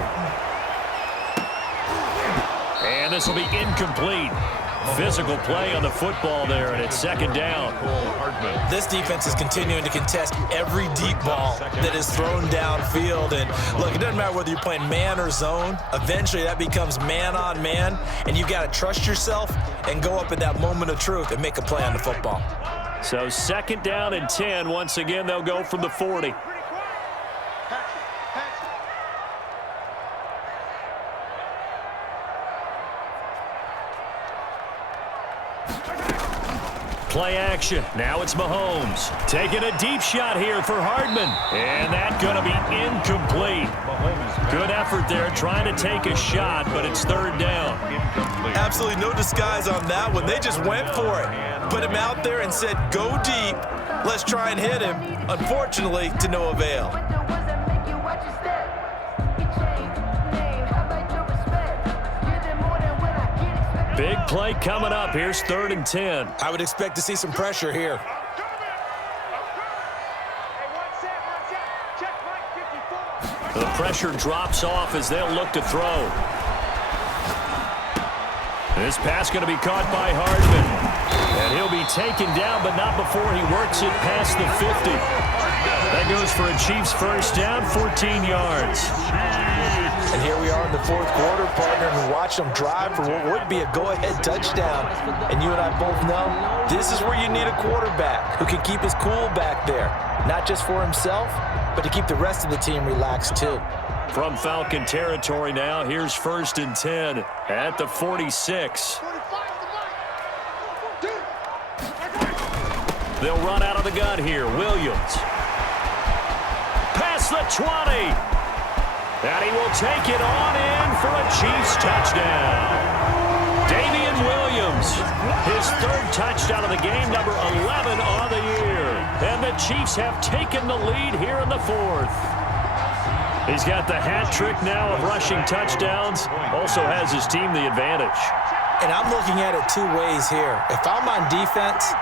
And this will be incomplete. Physical play on the football there, and it's 2nd down. This defense is continuing to contest every deep ball that is thrown downfield. And look, it doesn't matter whether you're playing man or zone. Eventually, that becomes man on man, and you got to trust yourself and go up at that moment of truth and make a play on the football. So 2nd down and 10. Once again, they'll go from the 40. play action. Now it's Mahomes. Taking a deep shot here for Hardman. And that's going to be incomplete. Good effort there trying to take a shot, but it's third down. Absolutely no disguise on that one. They just went for it. Put him out there and said, go deep. Let's try and hit him. Unfortunately, to no avail. Big play coming up. Here's 3rd and 10. I would expect to see some pressure here. The pressure drops off as they'll look to throw. This pass going to be caught by Hardman. And he'll be taken down, but not before he works it past the 50. That goes for a Chiefs first down, 14 yards. And here we are in the 4th quarter, partner, and watch them drive for what would be a go-ahead touchdown. And you and I both know this is where you need a quarterback who can keep his cool back there. Not just for himself, but to keep the rest of the team relaxed too. From Falcon territory now, here's 1st and 10 at the 46. They'll run out of the gun here. Williams. Past the 20. And he will take it on in for a Chiefs touchdown. Damian Williams, his 3rd touchdown of the game, number 11 on the year. And the Chiefs have taken the lead here in the 4th. He's got the hat trick now of rushing touchdowns. Also has his team the advantage. And I'm looking at it 2 ways here. If I'm on defense,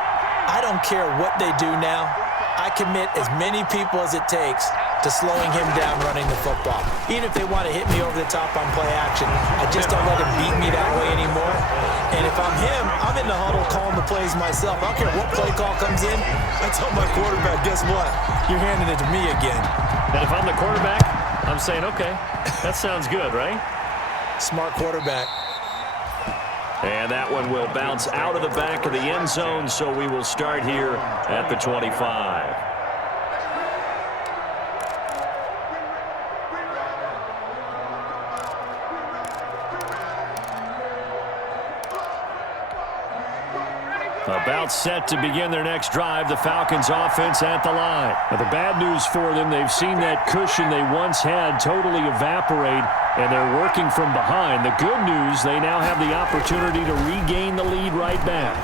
I don't care what they do now. I commit as many people as it takes to slowing him down running the football. Even if they want to hit me over the top on play action, I just don't let him beat me that way anymore. And if I'm him, I'm in the huddle calling the plays myself. I don't care what play call comes in. I tell my quarterback, guess what? You're handing it to me again. And if I'm the quarterback, I'm saying, okay, that sounds good, right? Smart quarterback. And that one will bounce out of the back of the end zone, so we will start here at the 25. About set to begin their next drive, the Falcons offense at the line. Now, the bad news for them, they've seen that cushion they once had totally evaporate, and they're working from behind. The good news, they now have the opportunity to regain the lead right back.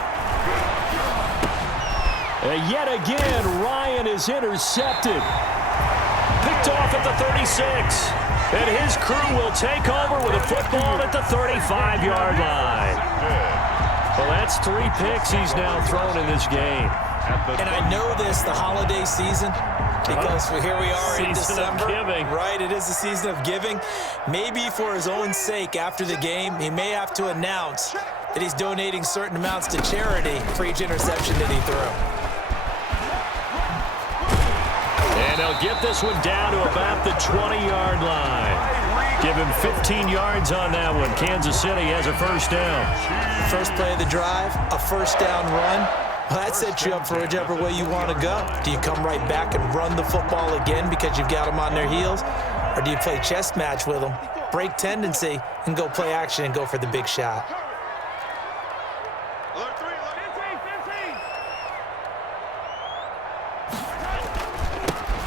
And yet again, Ryan is intercepted. Picked off at the 36. And his crew will take over with a football at the 35-yard line. Well, that's 3 picks he's now thrown in this game. And I know this, the holiday season, because here we are in December. Right, it is the season of giving. Maybe for his own sake, after the game, he may have to announce that he's donating certain amounts to charity for each interception that he threw. And they'll get this one down to about the 20-yard line. Give him 15 yards on that one. Kansas City has a first down. First play of the drive, a first down run. Well, that sets you up for whichever way you want to go. Do you come right back and run the football again because you've got them on their heels? Or do you play chess match with them, break tendency, and go play action and go for the big shot?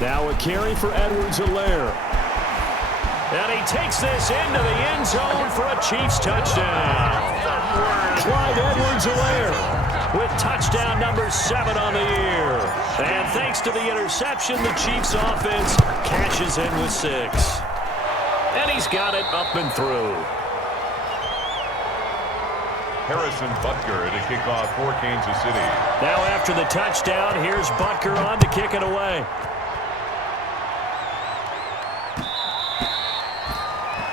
Now a carry for Edwards-Helaire. And he takes this into the end zone for a Chiefs touchdown. Clyde Edwards-Helaire with touchdown number 7 on the year. And thanks to the interception, the Chiefs offense cashes in with 6. And he's got it up and through. Harrison Butker to kick off for Kansas City. Now after the touchdown, here's Butker on to kick it away.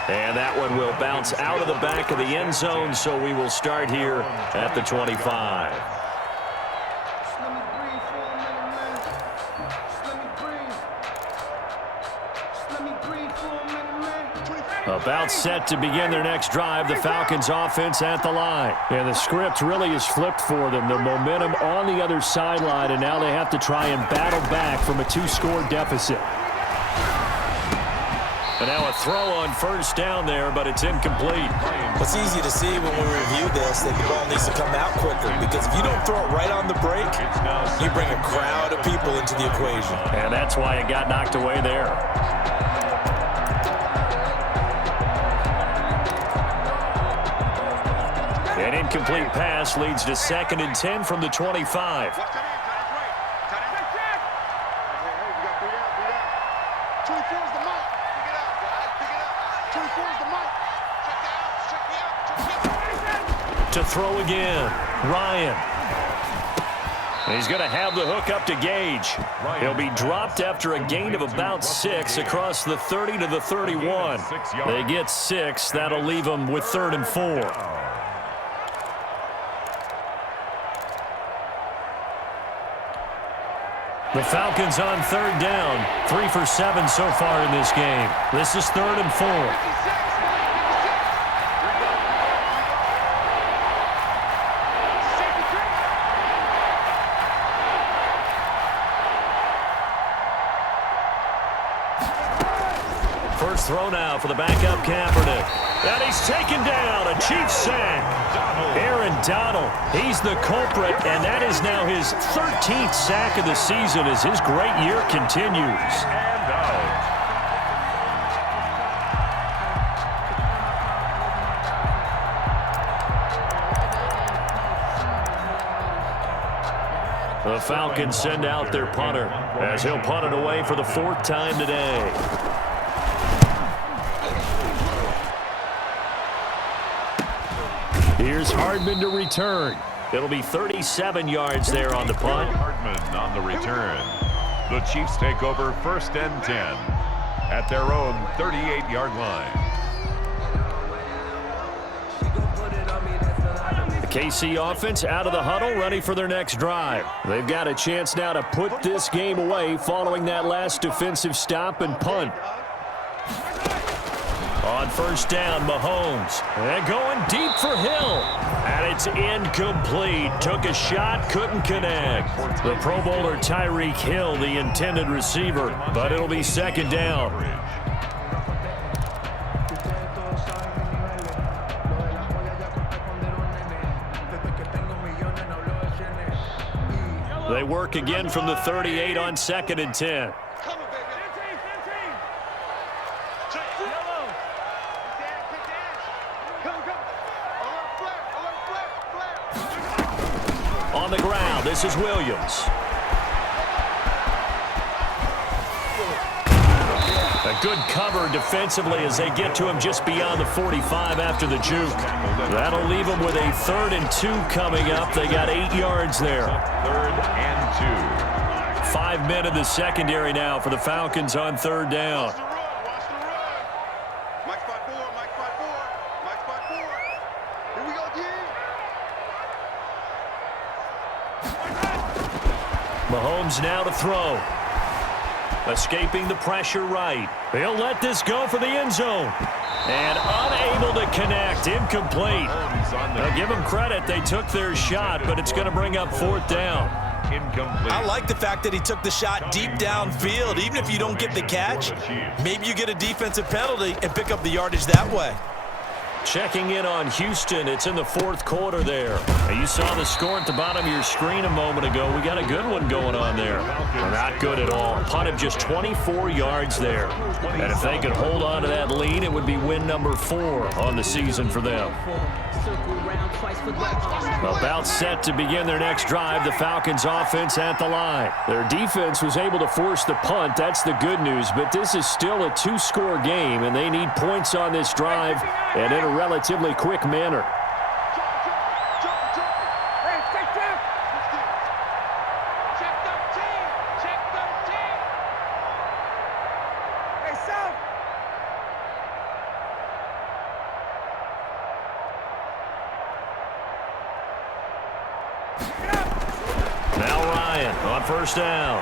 And that one will bounce out of the back of the end zone, so we will start here at the 25. About set to begin their next drive, the Falcons offense at the line. And the script really is flipped for them. The momentum on the other sideline, and now they have to try and battle back from a 2-score deficit. And now a throw on first down there, but it's incomplete. It's easy to see when we review this that the ball needs to come out quicker, because if you don't throw it right on the break, you bring a crowd of people into the equation. And that's why it got knocked away there. An incomplete pass leads to 2nd and 10 from the 25. To throw again, Ryan. And he's going to have the hook up to Gage. He'll be dropped after a gain of about 6 across the 30 to the 31. They get 6. That'll leave them with 3rd and 4. The Falcons on 3rd down. 3 for 7 so far in this game. This is 3rd and 4. First throw now for the backup Kaepernick. And he's taken down. A Chiefs sack. Aaron Donald, he's the culprit, and that is now his 13th sack of the season as his great year continues. And out. The Falcons send out their punter as he'll punt it away for the 4th time today. Here's Hardman to return. It'll be 37 yards there on the punt. Hardman on the return. The Chiefs take over 1st and 10 at their own 38-yard line. The KC offense out of the huddle, ready for their next drive. They've got a chance now to put this game away following that last defensive stop and punt. On 1st down, Mahomes. And going deep for Hill. And it's incomplete. Took a shot, couldn't connect. The Pro Bowler Tyreek Hill, the intended receiver. But it'll be 2nd down. They work again from the 38 on 2nd and 10. On the ground, this is Williams. A good cover defensively as they get to him just beyond the 45 after the juke. That'll leave them with a 3rd and 2 coming up. They got 8 yards there. 3rd and 2. 5 men in the secondary now for the Falcons on 3rd down. Mahomes now to throw. Escaping the pressure right. He'll let this go for the end zone. And unable to connect. Incomplete. Now give them credit. They took their shot, but it's going to bring up 4th down. Incomplete. I like the fact that he took the shot deep downfield. Even if you don't get the catch, maybe you get a defensive penalty and pick up the yardage that way. Checking in on Houston. It's in the 4th quarter there. Now you saw the score at the bottom of your screen a moment ago. We got a good one going on there. Not good at all. Punt of just 24 yards there. And if they could hold on to that lead, it would be win number 4 on the season for them. About set to begin their next drive, the Falcons offense at the line. Their defense was able to force the punt. That's the good news, but this is still a 2-score game, and they need points on this drive and in a relatively quick manner. Now Ryan on 1st down.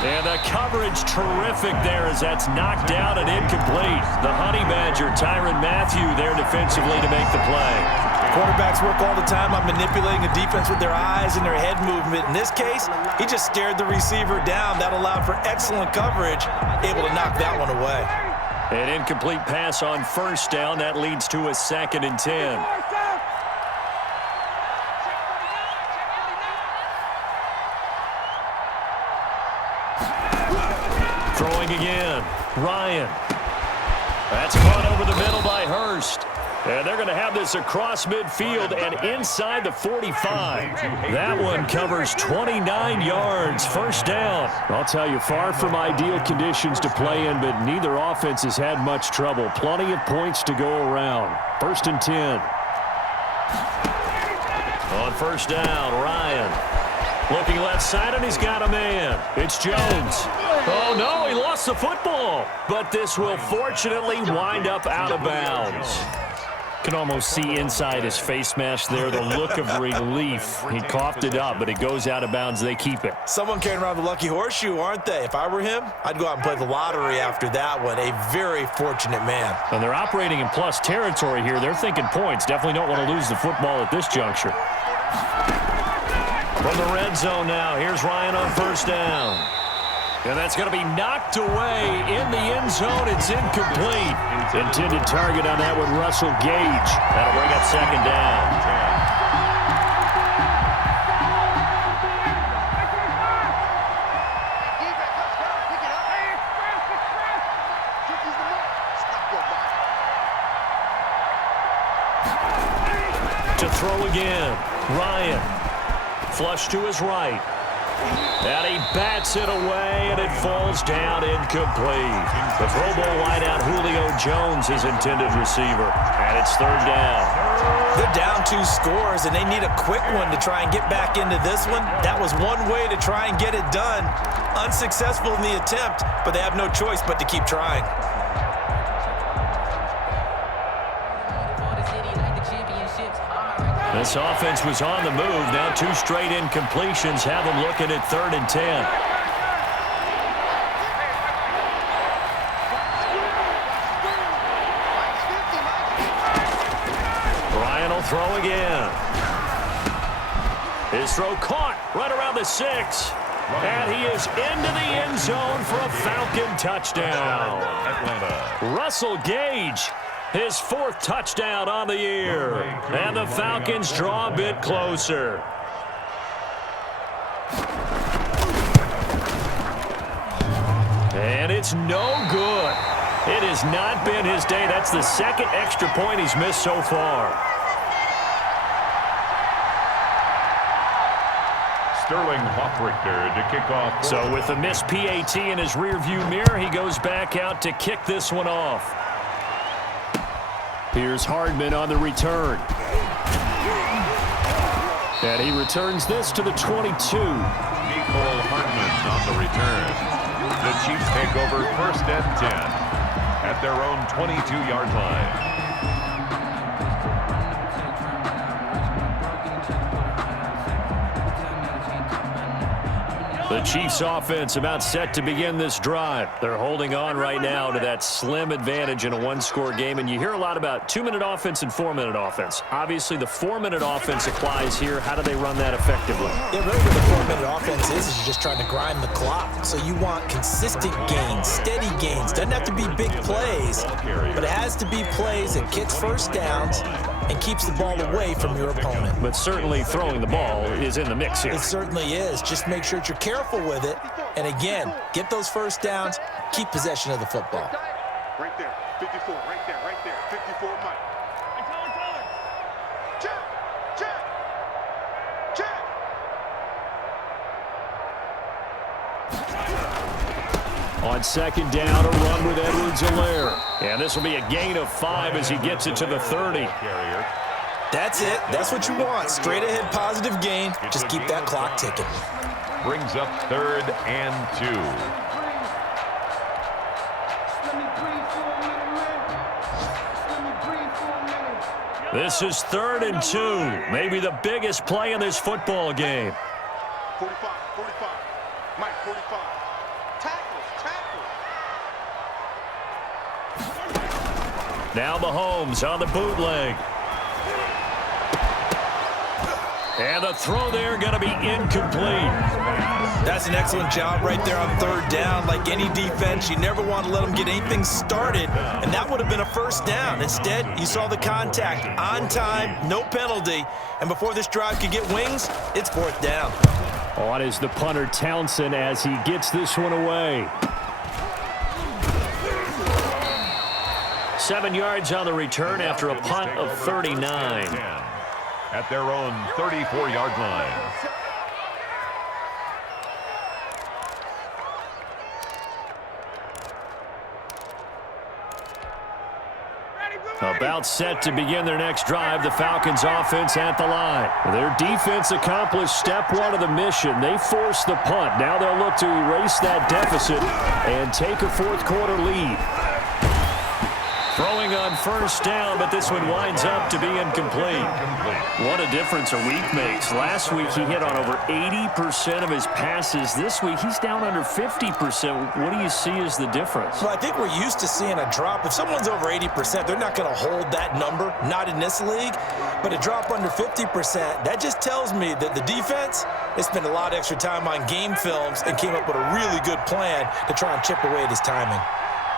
And the coverage terrific there as that's knocked down and incomplete. The Honey Badger, Tyrann Mathieu, there defensively to make the play. Quarterbacks work all the time on manipulating a defense with their eyes and their head movement. In this case, he just stared the receiver down. That allowed for excellent coverage, able to knock that one away. An incomplete pass on first down. That leads to a 2nd and 10. Throwing again. Ryan. That's caught over the middle by Hurst. And they're going to have this across midfield and inside the 45. That one covers 29 yards. First down. I'll tell you, far from ideal conditions to play in, but neither offense has had much trouble. Plenty of points to go around. 1st and 10. On first down, Ryan. Looking left side, and he's got a man. It's Jones. Oh, no, he lost the football. But this will fortunately wind up out of bounds. Can almost see inside his face mask there the look of relief. He coughed it up, but it goes out of bounds. They keep it. Someone carrying around the lucky horseshoe, aren't they? If I were him, I'd go out and play the lottery after that one. A very fortunate man. And they're operating in plus territory here. They're thinking points. Definitely don't want to lose the football at this juncture. From the red zone now, here's Ryan on first down. And that's going to be knocked away in the end zone. It's incomplete. Intended target on that one, Russell Gage. That'll bring up 2nd down. To throw again, Ryan. Flush to his right. And he bats it away, and it falls down incomplete. The Pro Bowl wideout Julio Jones is intended receiver, and it's 3rd down. They're down 2 scores, and they need a quick one to try and get back into this one. That was one way to try and get it done. Unsuccessful in the attempt, but they have no choice but to keep trying. This offense was on the move. Now 2 straight incompletions have them looking at 3rd and 10. Ryan will throw again. His throw caught right around the 6. And he is into the end zone for a Falcon touchdown. Atlanta. Russell Gage. His 4th touchdown on the year. And the Falcons draw a bit closer. And it's no good. It has not been his day. That's the 2nd extra point he's missed so far. Sterling Hoffrichter to kick off. So with a missed PAT in his rearview mirror, he goes back out to kick this one off. Here's Hardman on the return. And he returns this to the 22. Nicole Hardman on the return. The Chiefs take over 1st and 10 at their own 22-yard line. The Chiefs offense about set to begin this drive. They're holding on right now to that slim advantage in a 1-score game. And you hear a lot about 2-minute offense and 4-minute offense. Obviously, the 4-minute offense applies here. How do they run that effectively? Yeah, really what the 4-minute offense is you're just trying to grind the clock. So you want consistent gains, steady gains. Doesn't have to be big plays, but it has to be plays that kicks first downs and keeps the ball away from your opponent. But certainly throwing the ball is in the mix here. It certainly is. Just make sure that you're careful with it. And again, get those first downs, keep possession of the football. Right there, 54, right there, 54, Mike. Check, check, check. On 2nd down, a run with Edwards-Helaire. And this will be a gain of 5 as he gets it to the 30. That's it. That's what you want. Straight ahead positive gain. Just keep that clock ticking. Brings up 3rd and 2. This is 3rd and 2. Maybe the biggest play in this football game. 45, 45. Mike, 45. Tackles. Now Mahomes on the bootleg. And the throw there going to be incomplete. That's an excellent job right there on third down. Like any defense, you never want to let them get anything started, and that would have been a first down. Instead, you saw the contact on time, no penalty, and before this drive could get wings, it's fourth down. On is the punter Townsend as he gets this one away. 7 yards on the return after a punt of 39. At their own 34-yard line. About set to begin their next drive, the Falcons offense at the line. Their defense accomplished step one of the mission. They forced the punt. Now they'll look to erase that deficit and take a fourth quarter lead. Throwing on first down, but this one winds up to be incomplete. What a difference a week makes. Last week he hit on over 80% of his passes. This week he's down under 50%. What do you see as the difference? Well, I think we're used to seeing a drop. If someone's over 80%, they're not going to hold that number, not in this league. But a drop under 50%, that just tells me that the defense, they spent a lot of extra time on game films and came up with a really good plan to try and chip away at his timing.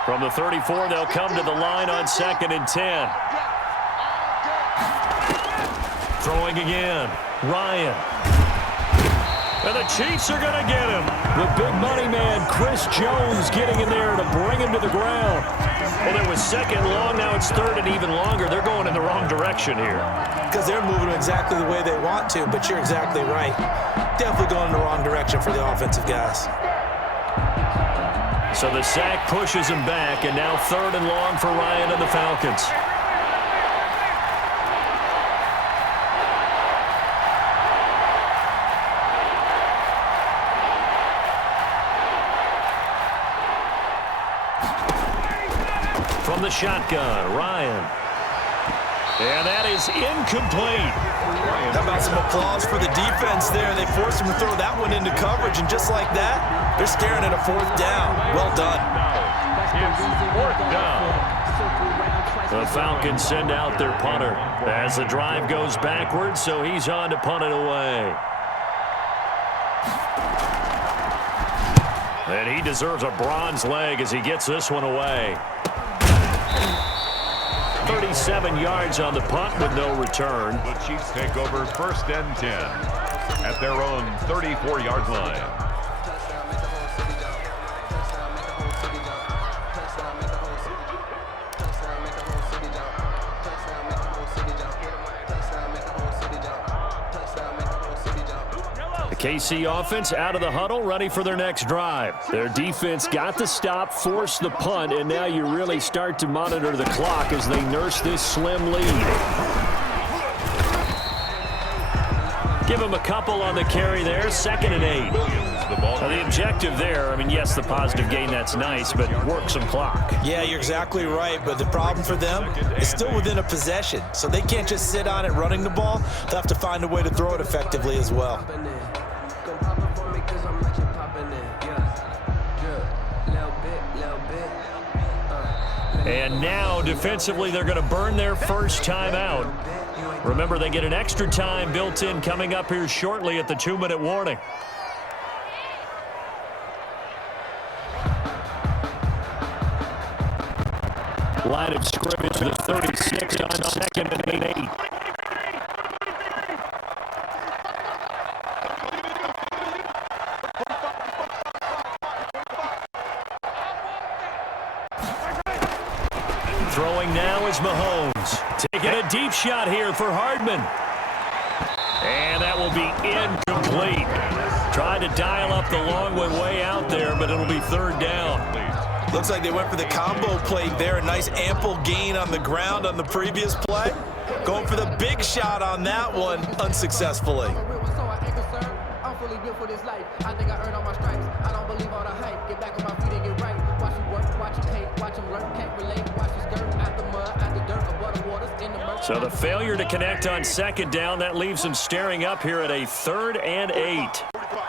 From the 34, they'll come to the line on 2nd and 10. Throwing again. Ryan. And the Chiefs are going to get him. The big money man, Chris Jones, getting in there to bring him to the ground. Well, it was 2nd long. Now it's 3rd and even longer. They're going in the wrong direction here. Because they're moving exactly the way they want to, but you're exactly right. Definitely going in the wrong direction for the offensive guys. So the sack pushes him back, and now 3rd and long for Ryan and the Falcons. From the shotgun, Ryan. And that is incomplete. How about some applause for the defense there? They forced him to throw that one into coverage, and just like that, they're staring at a fourth down. Well done. Fourth down. The Falcons send out their punter as the drive goes backwards, so he's on to punt it away. And he deserves a bronze leg as he gets this one away. 37 yards on the punt with no return. The Chiefs take over 1st and 10 at their own 34-yard line. The KC offense out of the huddle, ready for their next drive. Their defense got the stop, forced the punt, and now you really start to monitor the clock as they nurse this slim lead. Give them a couple on the carry there, 2nd and 8. Now the objective there, I mean, yes, the positive gain, that's nice, but work some clock. Yeah, you're exactly right, but the problem for them is still within a possession, so they can't just sit on it running the ball. They'll have to find a way to throw it effectively as well. And now, defensively, they're going to burn their first time out. Remember, they get an extra time built in coming up here shortly at the 2-minute warning. Line of scrimmage, the 36 on 2nd and 8. Throwing now is Mahomes. Taking a deep shot here for Hardman. And that will be incomplete. Tried to dial up the long one way out there, but it'll be 3rd down. Looks like they went for the combo play there. A nice ample gain on the ground on the previous play. Going for the big shot on that one unsuccessfully. So the failure to connect on 2nd down, that leaves them staring up here at a 3rd and 8. 45.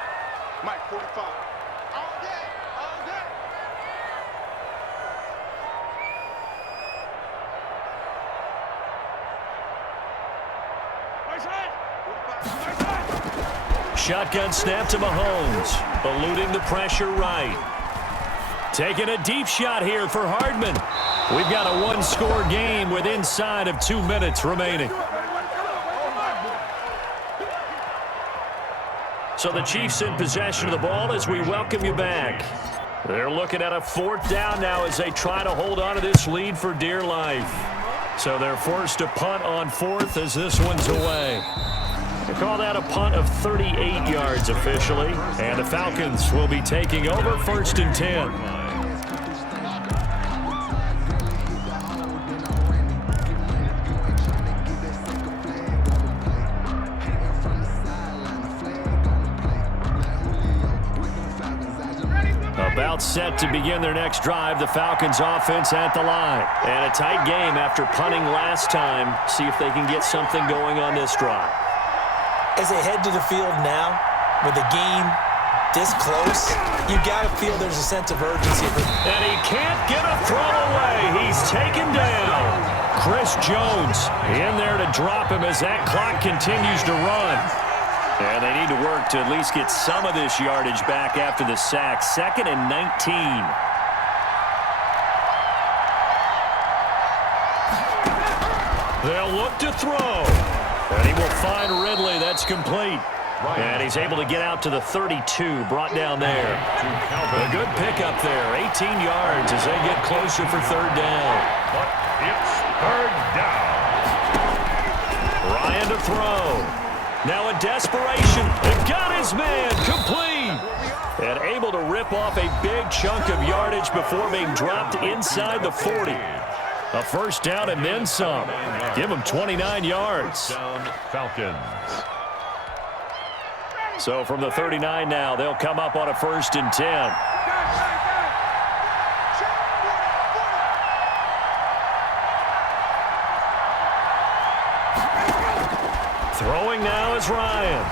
Mike, 45. All day. All day. Nice hit. 45. shotgun snap to Mahomes. Eluding the pressure right. Taking a deep shot here for Hardman. We've got a one-score game with inside of 2 minutes remaining. So the Chiefs in possession of the ball as we welcome you back. They're looking at a 4th down now as they try to hold on to this lead for dear life. So they're forced to punt on 4th as this one's away. They call that a punt of 38 yards officially. And the Falcons will be taking over 1st and 10. About set to begin their next drive. The Falcons offense at the line. And a tight game after punting last time. See if they can get something going on this drive. As they head to the field now, with the game this close, you got to feel there's a sense of urgency. And he can't get a throw away. He's taken down. Chris Jones in there to drop him as that clock continues to run. And they need to work to at least get some of this yardage back after the sack. 2nd and 19. They'll look to throw. And he will find Ridley. That's complete. And he's able to get out to the 32. Brought down there. A good pickup there. 18 yards as they get closer for 3rd down. But it's 3rd down. Ryan to throw. Now in desperation, they've got his man complete. And able to rip off a big chunk of yardage before being dropped inside the 40. A 1st down and then some. Give him 29 yards. Falcons. So from the 39 now, they'll come up on a 1st and 10. Throwing now is Ryan.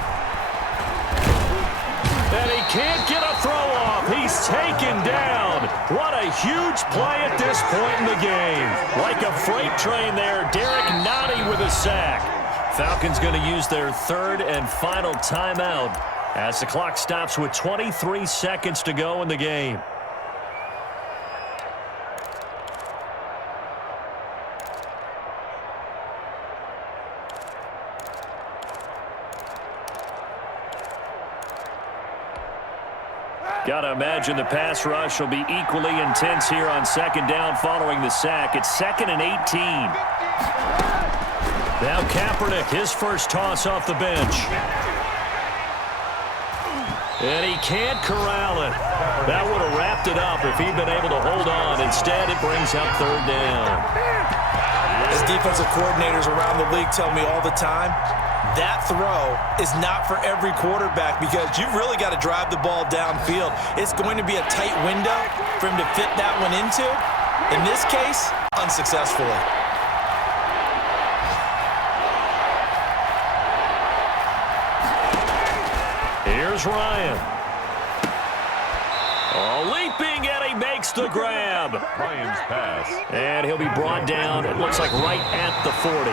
And he can't get a throw off. He's taken down. What a huge play at this point in the game. Like a freight train there, Derek Nottie with a sack. Falcons going to use their 3rd and final timeout as the clock stops with 23 seconds to go in the game. Got to imagine the pass rush will be equally intense here on 2nd down following the sack. It's 2nd and 18. Now Kaepernick, his first toss off the bench. And he can't corral it. That would have wrapped it up if he'd been able to hold on. Instead, it brings up 3rd down. As defensive coordinators around the league tell me all the time, that throw is not for every quarterback because you've really got to drive the ball downfield. It's going to be a tight window for him to fit that one into. In this case, unsuccessfully. Here's Ryan. Oh, leaping, and he makes the grab. Ryan's pass. And he'll be brought down, it looks like right at the 40.